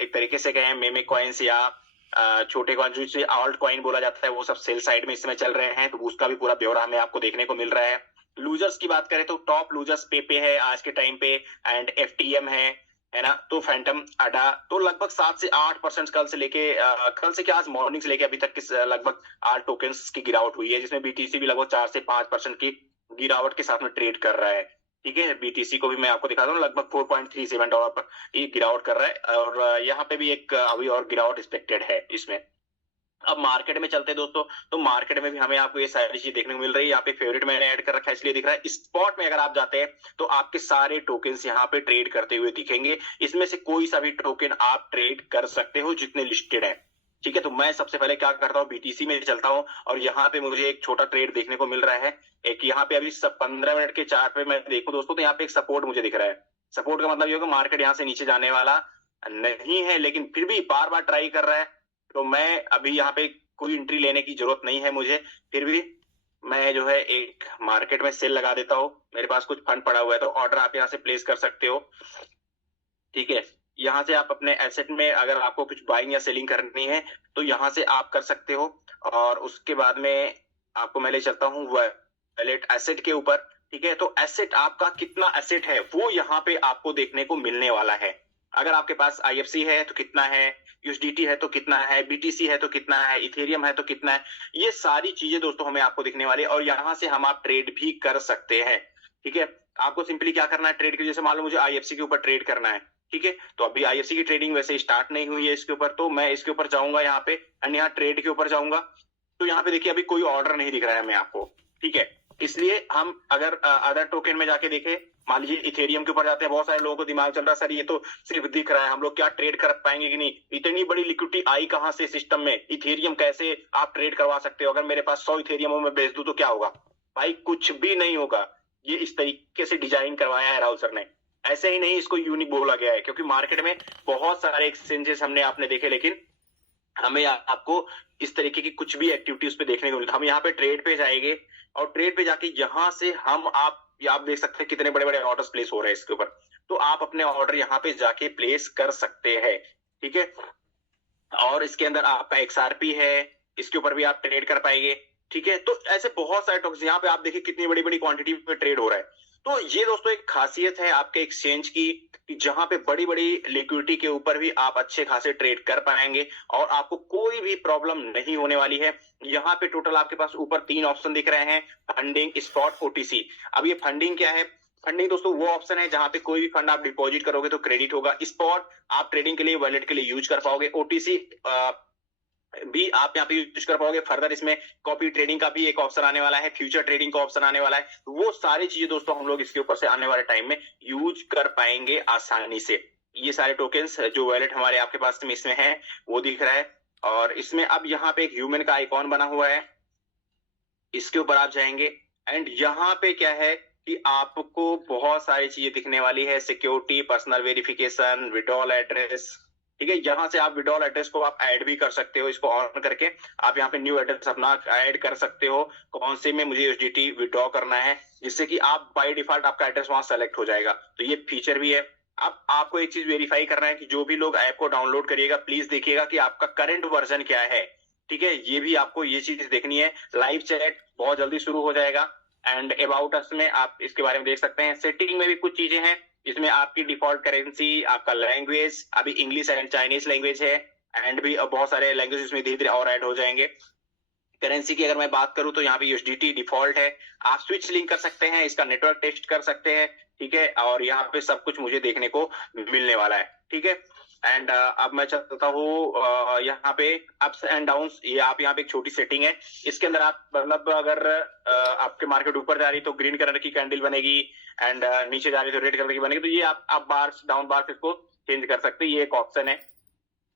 एक तरीके से कहें मेमे कॉइन्स या छोटे कॉइन जिसे ऑल्ट कॉइन बोला जाता है, वो सब सेल साइड में इस समय चल रहे हैं, तो उसका भी पूरा ब्यौरा हमें आपको देखने को मिल रहा है। लूजर्स की बात करें तो टॉप लूजर्स पे है आज के टाइम पे, एंड FTM है ना। तो फैंटम अडा तो लगभग 7 से 8% कल से लेके कल से क्या आज मॉर्निंग से लेके अभी तक लगभग 8 टोकन्स की गिरावट हुई है, जिसमें BTC भी लगभग 4 से 5% की गिरावट के साथ में ट्रेड कर रहा है। ठीक है, BTC को भी मैं आपको दिखा दूं, लगभग $4.37 पर ये गिरावट कर रहा है, और यहाँ पे भी एक अभी और गिरावट एक्सपेक्टेड है इसमें। अब मार्केट में चलते हैं दोस्तों, तो मार्केट में भी हमें आपको ये सारी चीज देखने को मिल रही है। यहाँ पे फेवरेट मैंने ऐड कर रखा है इसलिए दिख रहा है। स्पॉट में अगर आप जाते हैं तो आपके सारे टोकन्स यहाँ पे ट्रेड करते हुए दिखेंगे, इसमें से कोई सा भी टोकन आप ट्रेड कर सकते हो जितने लिस्टेड है। ठीक है। तो मैं सबसे पहले क्या करता हूँ, बीटीसी में चलता हूँ और यहाँ पे मुझे एक छोटा ट्रेड देखने को मिल रहा है। एक यहाँ पे अभी सब 15 मिनट के चार्ट पे मैं देखूं दोस्तों, तो यहाँ पे एक सपोर्ट मुझे दिख रहा है। सपोर्ट का मतलब ये होगा मार्केट यहाँ से नीचे जाने वाला नहीं है, लेकिन फिर भी बार बार ट्राई कर रहा है। तो मैं अभी यहाँ पे कोई एंट्री लेने की जरूरत नहीं है मुझे, फिर भी मैं जो है एक मार्केट में सेल लगा देता हूँ। मेरे पास कुछ फंड पड़ा हुआ है तो ऑर्डर आप यहाँ से प्लेस कर सकते हो, ठीक है। यहाँ से आप अपने एसेट में अगर आपको कुछ बाइंग या सेलिंग करनी है तो यहाँ से आप कर सकते हो। और उसके बाद में आपको मैं ले चलता हूँ वैलेट एसेट के ऊपर, ठीक है। तो एसेट आपका कितना एसेट है वो यहाँ पे आपको देखने को मिलने वाला है। अगर आपके पास IFC है तो कितना है, USDT है तो कितना है, BTC है तो कितना है, इथेरियम है तो कितना है, ये सारी चीजें दोस्तों हमें आपको दिखने वाली है। और यहाँ से हम आप ट्रेड भी कर सकते हैं, ठीक है। आपको सिंपली क्या करना है, ट्रेड के जैसे मान लो मुझे IFC के ऊपर ट्रेड करना है, ठीक है। तो अभी IFC की ट्रेडिंग वैसे स्टार्ट नहीं हुई है इसके ऊपर, तो मैं इसके ऊपर जाऊंगा यहाँ पे एंड यहाँ ट्रेड के ऊपर जाऊंगा। तो यहाँ पे देखिए अभी कोई ऑर्डर नहीं दिख रहा है हमें आपको, ठीक है। इसलिए हम अगर अदर टोकन में जाके देखें, मान लीजिए इथेरियम के ऊपर जाते हैं, बहुत सारे लोगों को दिमाग चल रहा है सर ये तो सिर्फ दिख रहा है, हम लोग क्या ट्रेड कर पाएंगे कि नहीं, इतनी बड़ी लिक्विडिटी आई कहां से सिस्टम में, इथेरियम कैसे आप ट्रेड करवा सकते हो, अगर मेरे पास 100 इथेरियम में बेच दूं तो क्या होगा। भाई कुछ भी नहीं होगा, ये इस तरीके से डिजाइन करवाया है राहुल सर ने। ऐसे ही नहीं इसको यूनिक बोला गया है, क्योंकि मार्केट में बहुत सारे एक्सचेंजेस हमने आपने देखे, लेकिन हमें आपको इस तरीके की कुछ भी एक्टिविटी उस पे देखने को मिलता। हम यहाँ पे ट्रेड पे जाएंगे और ट्रेड पे जाके यहाँ से हम आप देख सकते हैं कितने बड़े बड़े ऑर्डर्स प्लेस हो रहे हैं इसके ऊपर। तो आप अपने ऑर्डर यहाँ पे जाके प्लेस कर सकते हैं, ठीक है। और इसके अंदर आपका XRP है, इसके ऊपर भी आप ट्रेड कर पाएंगे, ठीक है। तो ऐसे बहुत सारे टॉक्स यहाँ पे आप देखिए कितनी बड़ी बड़ी क्वांटिटी पे ट्रेड हो रहा है। तो ये दोस्तों एक खासियत है आपके एक्सचेंज की कि जहां पे बड़ी बड़ी लिक्विडिटी के ऊपर भी आप अच्छे खासे ट्रेड कर पाएंगे और आपको कोई भी प्रॉब्लम नहीं होने वाली है। यहाँ पे टोटल आपके पास ऊपर 3 ऑप्शन दिख रहे हैं, फंडिंग, स्पॉट, OTC। अब ये फंडिंग क्या है, फंडिंग दोस्तों वो ऑप्शन है जहां पे कोई भी फंड आप डिपॉजिट करोगे तो क्रेडिट होगा। स्पॉट आप ट्रेडिंग के लिए वॉलेट के लिए यूज कर पाओगे। OTC भी आप यहाँ पे यूज कर पाओगे। फर्दर इसमें कॉपी ट्रेडिंग का भी एक ऑप्शन आने वाला है, फ्यूचर ट्रेडिंग का ऑप्शन आने वाला है। वो सारी चीजें दोस्तों हम लोग इसके ऊपर से आने वाले टाइम में यूज कर पाएंगे आसानी से। ये सारे टोकन्स जो वॉलेट हमारे आपके पास में इसमें है वो दिख रहा है। और इसमें अब यहाँ पे एक ह्यूमन का आइकॉन बना हुआ है, इसके ऊपर आप जाएंगे एंड यहाँ पे क्या है कि आपको बहुत सारी चीजें दिखने वाली है, security, personal verification, withdrawal address, ठीक है। यहाँ से आप विड्रॉल एड्रेस को आप ऐड भी कर सकते हो, इसको ऑन करके आप यहाँ पे न्यू एड्रेस अपना ऐड कर सकते हो, कौन से में मुझे USDT विड्रॉ करना है, जिससे कि आप बाय डिफॉल्ट आपका एड्रेस वहां सेलेक्ट हो जाएगा। तो ये फीचर भी है। अब आपको एक चीज वेरीफाई करना है कि जो भी लोग ऐप को डाउनलोड करिएगा प्लीज देखिएगा कि आपका करंट वर्जन क्या है, ठीक है। ये भी आपको ये चीज देखनी है। लाइव चैट बहुत जल्दी शुरू हो जाएगा एंड अबाउट अस में आप इसके बारे में देख सकते हैं। सेटिंग में भी कुछ चीजें हैं, इसमें आपकी डिफॉल्ट करेंसी, आपका लैंग्वेज, अभी इंग्लिश एंड चाइनीज लैंग्वेज है एंड भी बहुत सारे लैंग्वेज इसमें धीरे धीरे और ऐड हो जाएंगे। करेंसी की अगर मैं बात करूं तो यहाँ पे USDT डिफॉल्ट है। आप स्विच लिंक कर सकते हैं, इसका नेटवर्क टेस्ट कर सकते हैं, ठीक है। और यहाँ पे सब कुछ मुझे देखने को मिलने वाला है, ठीक है। एंड अब मैं चलता हूँ यहाँ पे अप्स एंड डाउन्स। ये आप यहाँ पे एक छोटी सेटिंग है, इसके अंदर आप मतलब अगर आपके मार्केट ऊपर जा रही तो ग्रीन कलर की कैंडल बनेगी एंड नीचे जा रही तो रेड कलर की बनेगी। तो ये आप बार्स डाउन बार्स इसको चेंज कर सकते हैं, ये एक ऑप्शन है।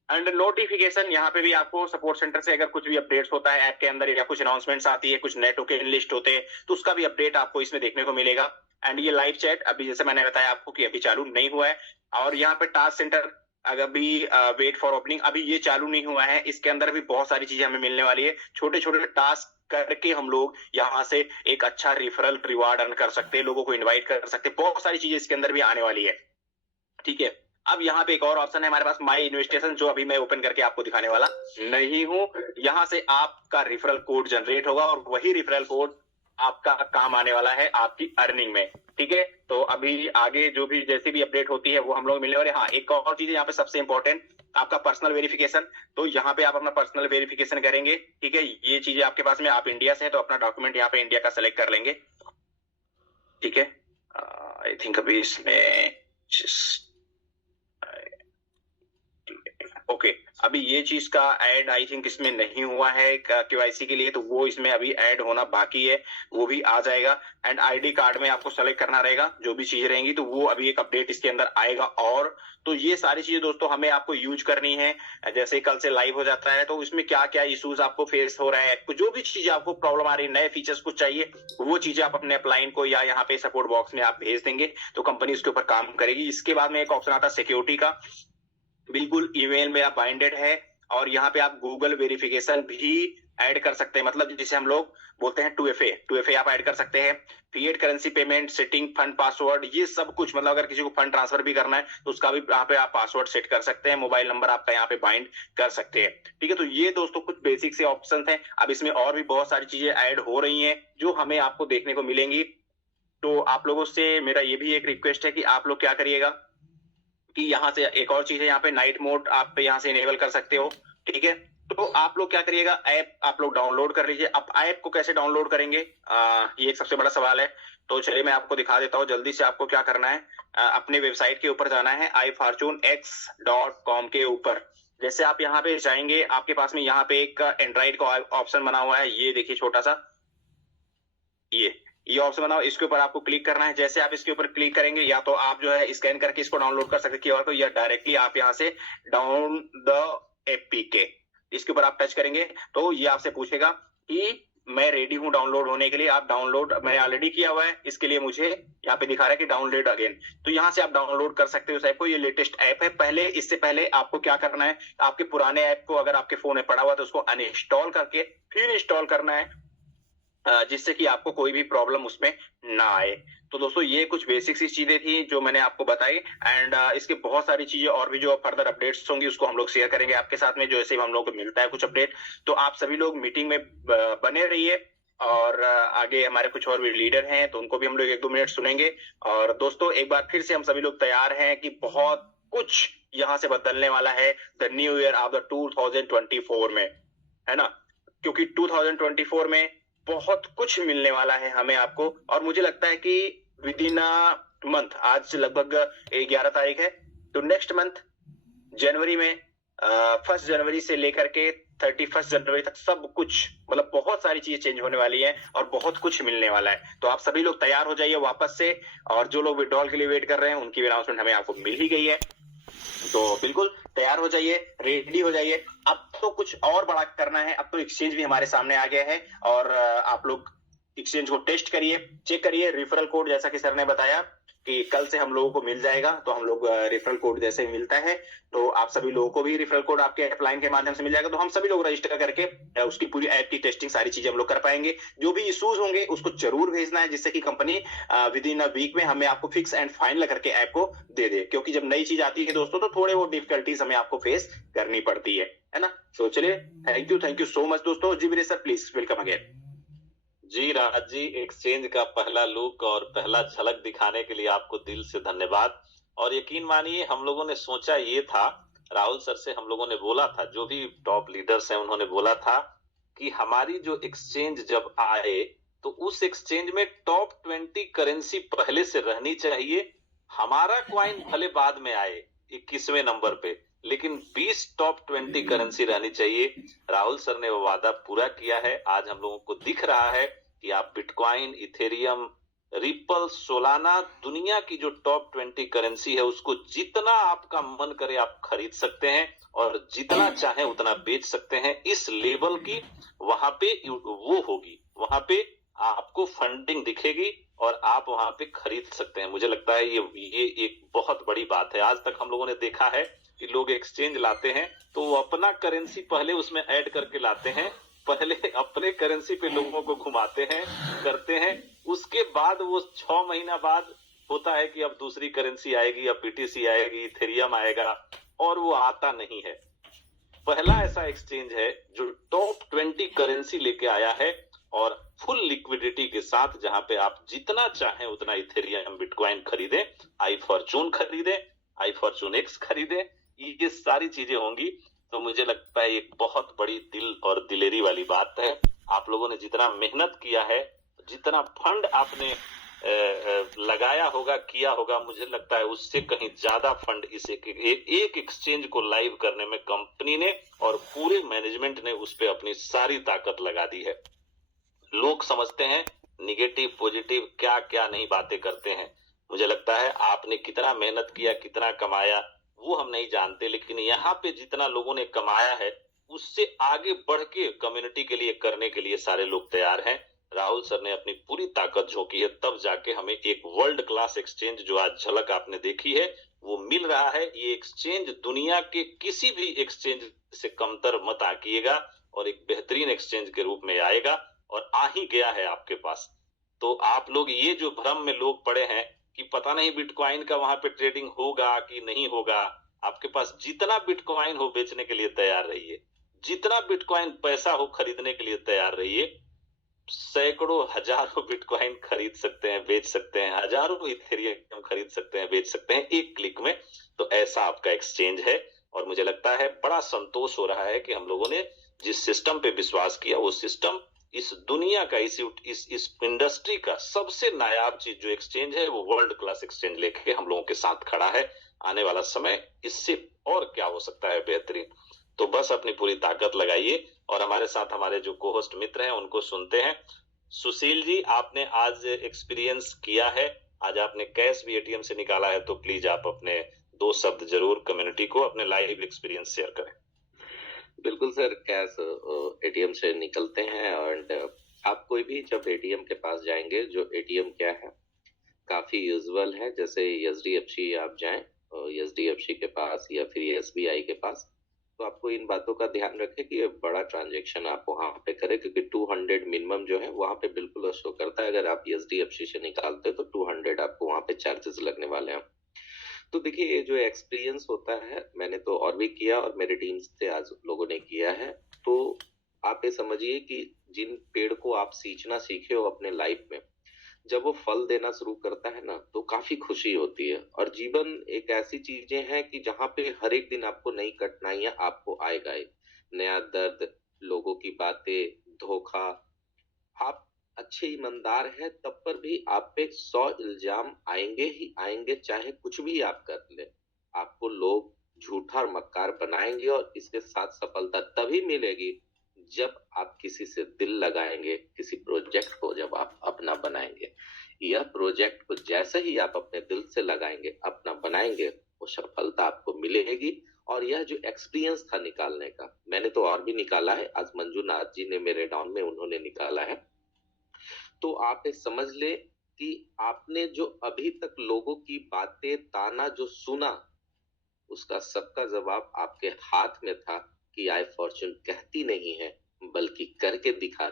एंड नोटिफिकेशन, यहाँ पे भी आपको सपोर्ट सेंटर से अगर कुछ भी अपडेट्स होता है ऐप के अंदर या कुछ अनाउंसमेंट्स आती है, कुछ नए टोकन लिस्ट होते हैं तो उसका भी अपडेट आपको इसमें देखने को मिलेगा। एंड ये लाइव चैट अभी जैसे मैंने बताया आपको कि अभी चालू नहीं हुआ है। और यहाँ पे टास्क सेंटर अगर भी वेट फॉर ओपनिंग, अभी ये चालू नहीं हुआ है। इसके अंदर भी बहुत सारी चीजें हमें मिलने वाली है। छोटे छोटे टास्क करके हम लोग यहाँ से एक अच्छा रिफरल रिवार्ड अर्न कर सकते हैं, लोगों को इन्वाइट कर सकते हैं, बहुत सारी चीजें इसके अंदर भी आने वाली है, ठीक है। अब यहाँ पे एक और ऑप्शन है हमारे पास, माई इन्वेस्टेशन, जो अभी मैं ओपन करके आपको दिखाने वाला नहीं हूं। यहाँ से आपका रिफरल कोड जनरेट होगा और वही रिफरल कोड आपका काम आने वाला है आपकी अर्निंग में, ठीक है। तो अभी आगे जो भी जैसी भी अपडेट होती है वो हम लोग मिलने वाले। हाँ, एक और चीज यहाँ पे सबसे इंपॉर्टेंट, आपका पर्सनल वेरिफिकेशन। तो यहाँ पे आप अपना पर्सनल वेरिफिकेशन करेंगे, ठीक है। ये चीजें आपके पास में, आप इंडिया से है तो अपना डॉक्यूमेंट यहाँ पे इंडिया का सेलेक्ट कर लेंगे, ठीक है। आई थिंक अभी इसमें ओके अभी ये चीज का ऐड आई थिंक इसमें नहीं हुआ है केवाईसी के लिए, तो वो इसमें अभी ऐड होना बाकी है, वो भी आ जाएगा। एंड आईडी कार्ड में आपको सेलेक्ट करना रहेगा जो भी चीजें रहेंगी, तो वो अभी एक अपडेट इसके अंदर आएगा। और तो ये सारी चीजें दोस्तों हमें आपको यूज करनी है। जैसे कल से लाइव हो जाता है तो इसमें क्या क्या इश्यूज आपको फेस हो रहा है, जो भी चीजें आपको प्रॉब्लम आ रही है, नए फीचर्स कुछ चाहिए, वो चीजें आप अपने अपलाइन को या यहाँ पे सपोर्ट बॉक्स में आप भेज देंगे तो कंपनी उसके ऊपर काम करेगी। इसके बाद में एक ऑप्शन आता है सिक्योरिटी का, बिल्कुल ईमेल में आप बाइंडेड है, और यहाँ पे आप गूगल वेरिफिकेशन भी ऐड कर सकते हैं, मतलब जिसे हम लोग बोलते हैं 2FA आप ऐड कर सकते हैं। Fiat currency payment setting, fund password, ये सब कुछ, मतलब अगर किसी को फंड ट्रांसफर भी करना है तो उसका भी यहाँ पे आप पासवर्ड सेट कर सकते हैं, मोबाइल नंबर आपका यहाँ पे बाइंड कर सकते हैं। ठीक है, तो ये दोस्तों कुछ बेसिक से ऑप्शन हैं। अब इसमें और भी बहुत सारी चीजें ऐड हो रही हैं जो हमें आपको देखने को मिलेंगी। तो आप लोगों से मेरा ये भी एक रिक्वेस्ट है कि आप लोग क्या करिएगा कि यहाँ से एक और चीज है, यहाँ पे नाइट मोड आप यहाँ से इनेबल कर सकते हो। ठीक है, तो आप लोग क्या करिएगा, ऐप आप लोग डाउनलोड कर लीजिए। अब ऐप को कैसे डाउनलोड करेंगे, ये एक सबसे बड़ा सवाल है। तो चलिए मैं आपको दिखा देता हूँ जल्दी से। आपको क्या करना है, अपने वेबसाइट के ऊपर जाना है ifortunex.com के ऊपर। जैसे आप यहाँ पे जाएंगे, आपके पास में यहाँ पे एक एंड्रॉइड का ऑप्शन बना हुआ है, ये देखिए छोटा सा, ये ऑप्शन बना हुआ, इसके ऊपर आपको क्लिक करना है। जैसे आप इसके ऊपर क्लिक करेंगे, या तो आप जो है स्कैन करके इसको डाउनलोड कर सकते QR को, या डायरेक्टली आप यहाँ से डाउन द APK, इसके ऊपर आप टच करेंगे तो ये आपसे पूछेगा कि मैं रेडी हूं डाउनलोड होने के लिए। आप डाउनलोड मैंने ऑलरेडी किया हुआ है, इसके लिए मुझे यहाँ पे दिखा रहा है कि डाउनलोड अगेन, तो यहाँ से आप डाउनलोड कर सकते हो उस ऐप को। ये लेटेस्ट ऐप है। पहले इससे पहले आपको क्या करना है, आपके पुराने ऐप को अगर आपके फोन में पड़ा हुआ तो उसको अनइंस्टॉल करके फिर इंस्टॉल करना है, जिससे कि आपको कोई भी प्रॉब्लम उसमें ना आए। तो दोस्तों ये कुछ बेसिक सी चीजें थी जो मैंने आपको बताई। एंड इसके बहुत सारी चीजें और भी जो फर्दर अपडेट्स होंगी उसको हम लोग शेयर करेंगे आपके साथ में, जैसे हम लोग को मिलता है कुछ अपडेट। तो आप सभी लोग मीटिंग में बने रहिए, और आगे हमारे कुछ और भी लीडर हैं तो उनको भी हम लोग 1-2 मिनट सुनेंगे। और दोस्तों एक बार फिर से हम सभी लोग तैयार हैं कि बहुत कुछ यहाँ से बदलने वाला है the new year of the 2024 में, है ना, क्योंकि 2024 में बहुत कुछ मिलने वाला है हमें आपको। और मुझे लगता है कि विद इन मंथ, आज लगभग 11 तारीख है, तो नेक्स्ट मंथ जनवरी में 1 जनवरी से लेकर के 31 जनवरी तक सब कुछ, मतलब बहुत सारी चीजें चेंज होने वाली हैं और बहुत कुछ मिलने वाला है। तो आप सभी लोग तैयार हो जाइए वापस से, और जो लोग विड्रॉल के लिए वेट कर रहे हैं उनकी अनाउंसमेंट हमें आपको मिल ही गई है, तो बिल्कुल तैयार हो जाइए, रेडी हो जाइए। अब तो कुछ और बड़ा करना है, अब तो एक्सचेंज भी हमारे सामने आ गया है, और आप लोग एक्सचेंज को टेस्ट करिए, चेक करिए। रेफरल कोड जैसा कि सर ने बताया कि कल से हम लोगों को मिल जाएगा, तो हम लोग रेफरल कोड जैसे ही मिलता है तो आप सभी लोगों को भी रेफरल कोड आपके अपलाइन के माध्यम से मिल जाएगा। तो हम सभी लोग रजिस्टर करके उसकी पूरी ऐप की टेस्टिंग सारी चीजें हम लोग कर पाएंगे। जो भी इश्यूज होंगे उसको जरूर भेजना है, जिससे कि company within a week में हमें आपको फिक्स एंड फाइनल करके ऐप को दे दे, क्योंकि जब नई चीज आती है दोस्तों तो थोड़े वो डिफिकल्टीज हमें आपको फेस करनी पड़ती है ना। तो चलिए, थैंक यू सो मच दोस्तों। जी Viresh sir, please welcome again. जी राज जी, एक्सचेंज का पहला लुक और पहला झलक दिखाने के लिए आपको दिल से धन्यवाद। और यकीन मानिए हम लोगों ने सोचा ये था, राहुल सर से हम लोगों ने बोला था, जो भी टॉप लीडर्स हैं उन्होंने बोला था कि हमारी जो एक्सचेंज जब आए तो उस एक्सचेंज में टॉप 20 करेंसी पहले से रहनी चाहिए। हमारा क्वाइन भले बाद में आए 21वें नंबर पे, लेकिन 20 टॉप 20 करेंसी रहनी चाहिए। राहुल सर ने वो वादा पूरा किया है। आज हम लोगों को दिख रहा है कि आप बिटकॉइन, इथेरियम, रिपल, सोलाना, दुनिया की जो टॉप 20 करेंसी है उसको जितना आपका मन करे आप खरीद सकते हैं, और जितना चाहे उतना बेच सकते हैं। इस लेवल की वहां पे वो होगी, वहां पे आपको फंडिंग दिखेगी और आप वहां पे खरीद सकते हैं। मुझे लगता है ये एक बहुत बड़ी बात है। आज तक हम लोगों ने देखा है कि लोग एक्सचेंज लाते हैं तो वो अपना करेंसी पहले उसमें ऐड करके लाते हैं, पहले अपने करेंसी पे लोगों को घुमाते हैं, करते हैं, उसके बाद वो 6 महीना बाद होता है कि अब दूसरी करेंसी आएगी, अब BTC आएगी, इथेरियम आएगा, और वो आता नहीं है। पहला ऐसा एक्सचेंज है जो टॉप 20 करेंसी लेके आया है, और फुल लिक्विडिटी के साथ, जहां पे आप जितना चाहें उतना इथेरियम, बिटकॉइन खरीदें, iFortune खरीदें, iFortunex खरीदें, ये सारी चीजें होंगी। तो मुझे लगता है एक बहुत बड़ी दिल और दिलेरी वाली बात है। आप लोगों ने जितना मेहनत किया है, जितना फंड आपने लगाया होगा, किया होगा, मुझे लगता है उससे कहीं ज्यादा फंड इस एक एक्सचेंज को लाइव करने में कंपनी ने और पूरे मैनेजमेंट ने उस पर अपनी सारी ताकत लगा दी है। लोग समझते हैं निगेटिव पॉजिटिव क्या क्या नहीं बातें करते हैं। मुझे लगता है आपने कितना मेहनत किया, कितना कमाया, वो हम नहीं जानते, लेकिन यहाँ पे जितना लोगों ने कमाया है उससे आगे बढ़ के कम्युनिटी के लिए करने के लिए सारे लोग तैयार हैं। राहुल सर ने अपनी पूरी ताकत झोंकी है, तब जाके हमें एक वर्ल्ड क्लास एक्सचेंज जो आज झलक आपने देखी है वो मिल रहा है। ये एक्सचेंज दुनिया के किसी भी एक्सचेंज से कमतर मत आंकिएगा और एक बेहतरीन एक्सचेंज के रूप में आएगा और आ ही गया है आपके पास। तो आप लोग ये जो भ्रम में लोग पड़े हैं कि पता नहीं बिटकॉइन का वहां पे ट्रेडिंग होगा कि नहीं होगा, आपके पास जितना बिटकॉइन हो बेचने के लिए तैयार रहिए, जितना बिटकॉइन पैसा हो खरीदने के लिए तैयार रहिए। सैकड़ों हजारों बिटकॉइन खरीद सकते हैं, बेच सकते हैं, हजारों इथेरियम खरीद सकते हैं, बेच सकते हैं एक क्लिक में। तो ऐसा आपका एक्सचेंज है और मुझे लगता है बड़ा संतोष हो रहा है कि हम लोगों ने जिस सिस्टम पे विश्वास किया वो सिस्टम इस दुनिया का इस इंडस्ट्री का सबसे नायाब चीज जो एक्सचेंज है वो वर्ल्ड क्लास एक्सचेंज लेके हम लोगों के साथ खड़ा है। आने वाला समय इससे और क्या हो सकता है बेहतरीन। तो बस अपनी पूरी ताकत लगाइए और हमारे साथ हमारे जो को-होस्ट मित्र हैं उनको सुनते हैं। सुशील जी, आपने आज एक्सपीरियंस किया है, आज आपने कैश भी एटीएम से निकाला है, तो प्लीज आप अपने 2 शब्द जरूर कम्युनिटी को अपने लाइव एक्सपीरियंस शेयर करें। बिल्कुल सर, कैश एटीएम से निकलते हैं और आप कोई भी जब एटीएम के पास जाएंगे, जो एटीएम क्या है काफी यूजुअल है, जैसे एचडीएफसी आप जाएं एचडीएफसी के पास या फिर एसबीआई के पास, तो आपको इन बातों का ध्यान रखें कि ये बड़ा ट्रांजैक्शन आप वहां पे करें, क्योंकि 200 मिनिमम जो है वहां पे बिल्कुल शो करता है। अगर आप एचडीएफसी से निकालते हो तो 200 आपको वहां पे चार्जेस लगने वाले हैं। तो देखिए, ये जो एक्सपीरियंस होता है, मैंने तो और भी किया और मेरी टीम से आज लोगों ने किया है। तो आप ये समझिए कि जिन पेड़ को आप सींचना सीखे हो अपने लाइफ में, जब वो फल देना शुरू करता है ना, तो काफी खुशी होती है। और जीवन एक ऐसी चीजें हैं कि जहाँ पे हर एक दिन आपको नई कठिनाइयां आपको आएगा ही, नया दर्द, लोगों की बातें, धोखा। आप अच्छे ईमानदार हैं तब पर भी आप पे 100 इल्जाम आएंगे ही आएंगे, चाहे कुछ भी आप कर ले, आपको लोग झूठा और मक्कार बनाएंगे। और इसके साथ सफलता तभी मिलेगी जब आप किसी से दिल लगाएंगे, किसी प्रोजेक्ट को जब आप अपना बनाएंगे। यह प्रोजेक्ट को जैसे ही आप अपने दिल से लगाएंगे, अपना बनाएंगे, वो सफलता आपको मिलेगी। और यह जो एक्सपीरियंस था निकालने का, मैंने तो और भी निकाला है, आज मंजूनाथ जी ने मेरे डाउन में उन्होंने निकाला है। तो आप ये समझ ले कि आपने जो अभी तक लोगों की बातें, ताना जो सुना, उसका सबका जवाब आपके हाथ में था कि आई फॉर्च्यून कहती नहीं है बल्कि करके दिखाती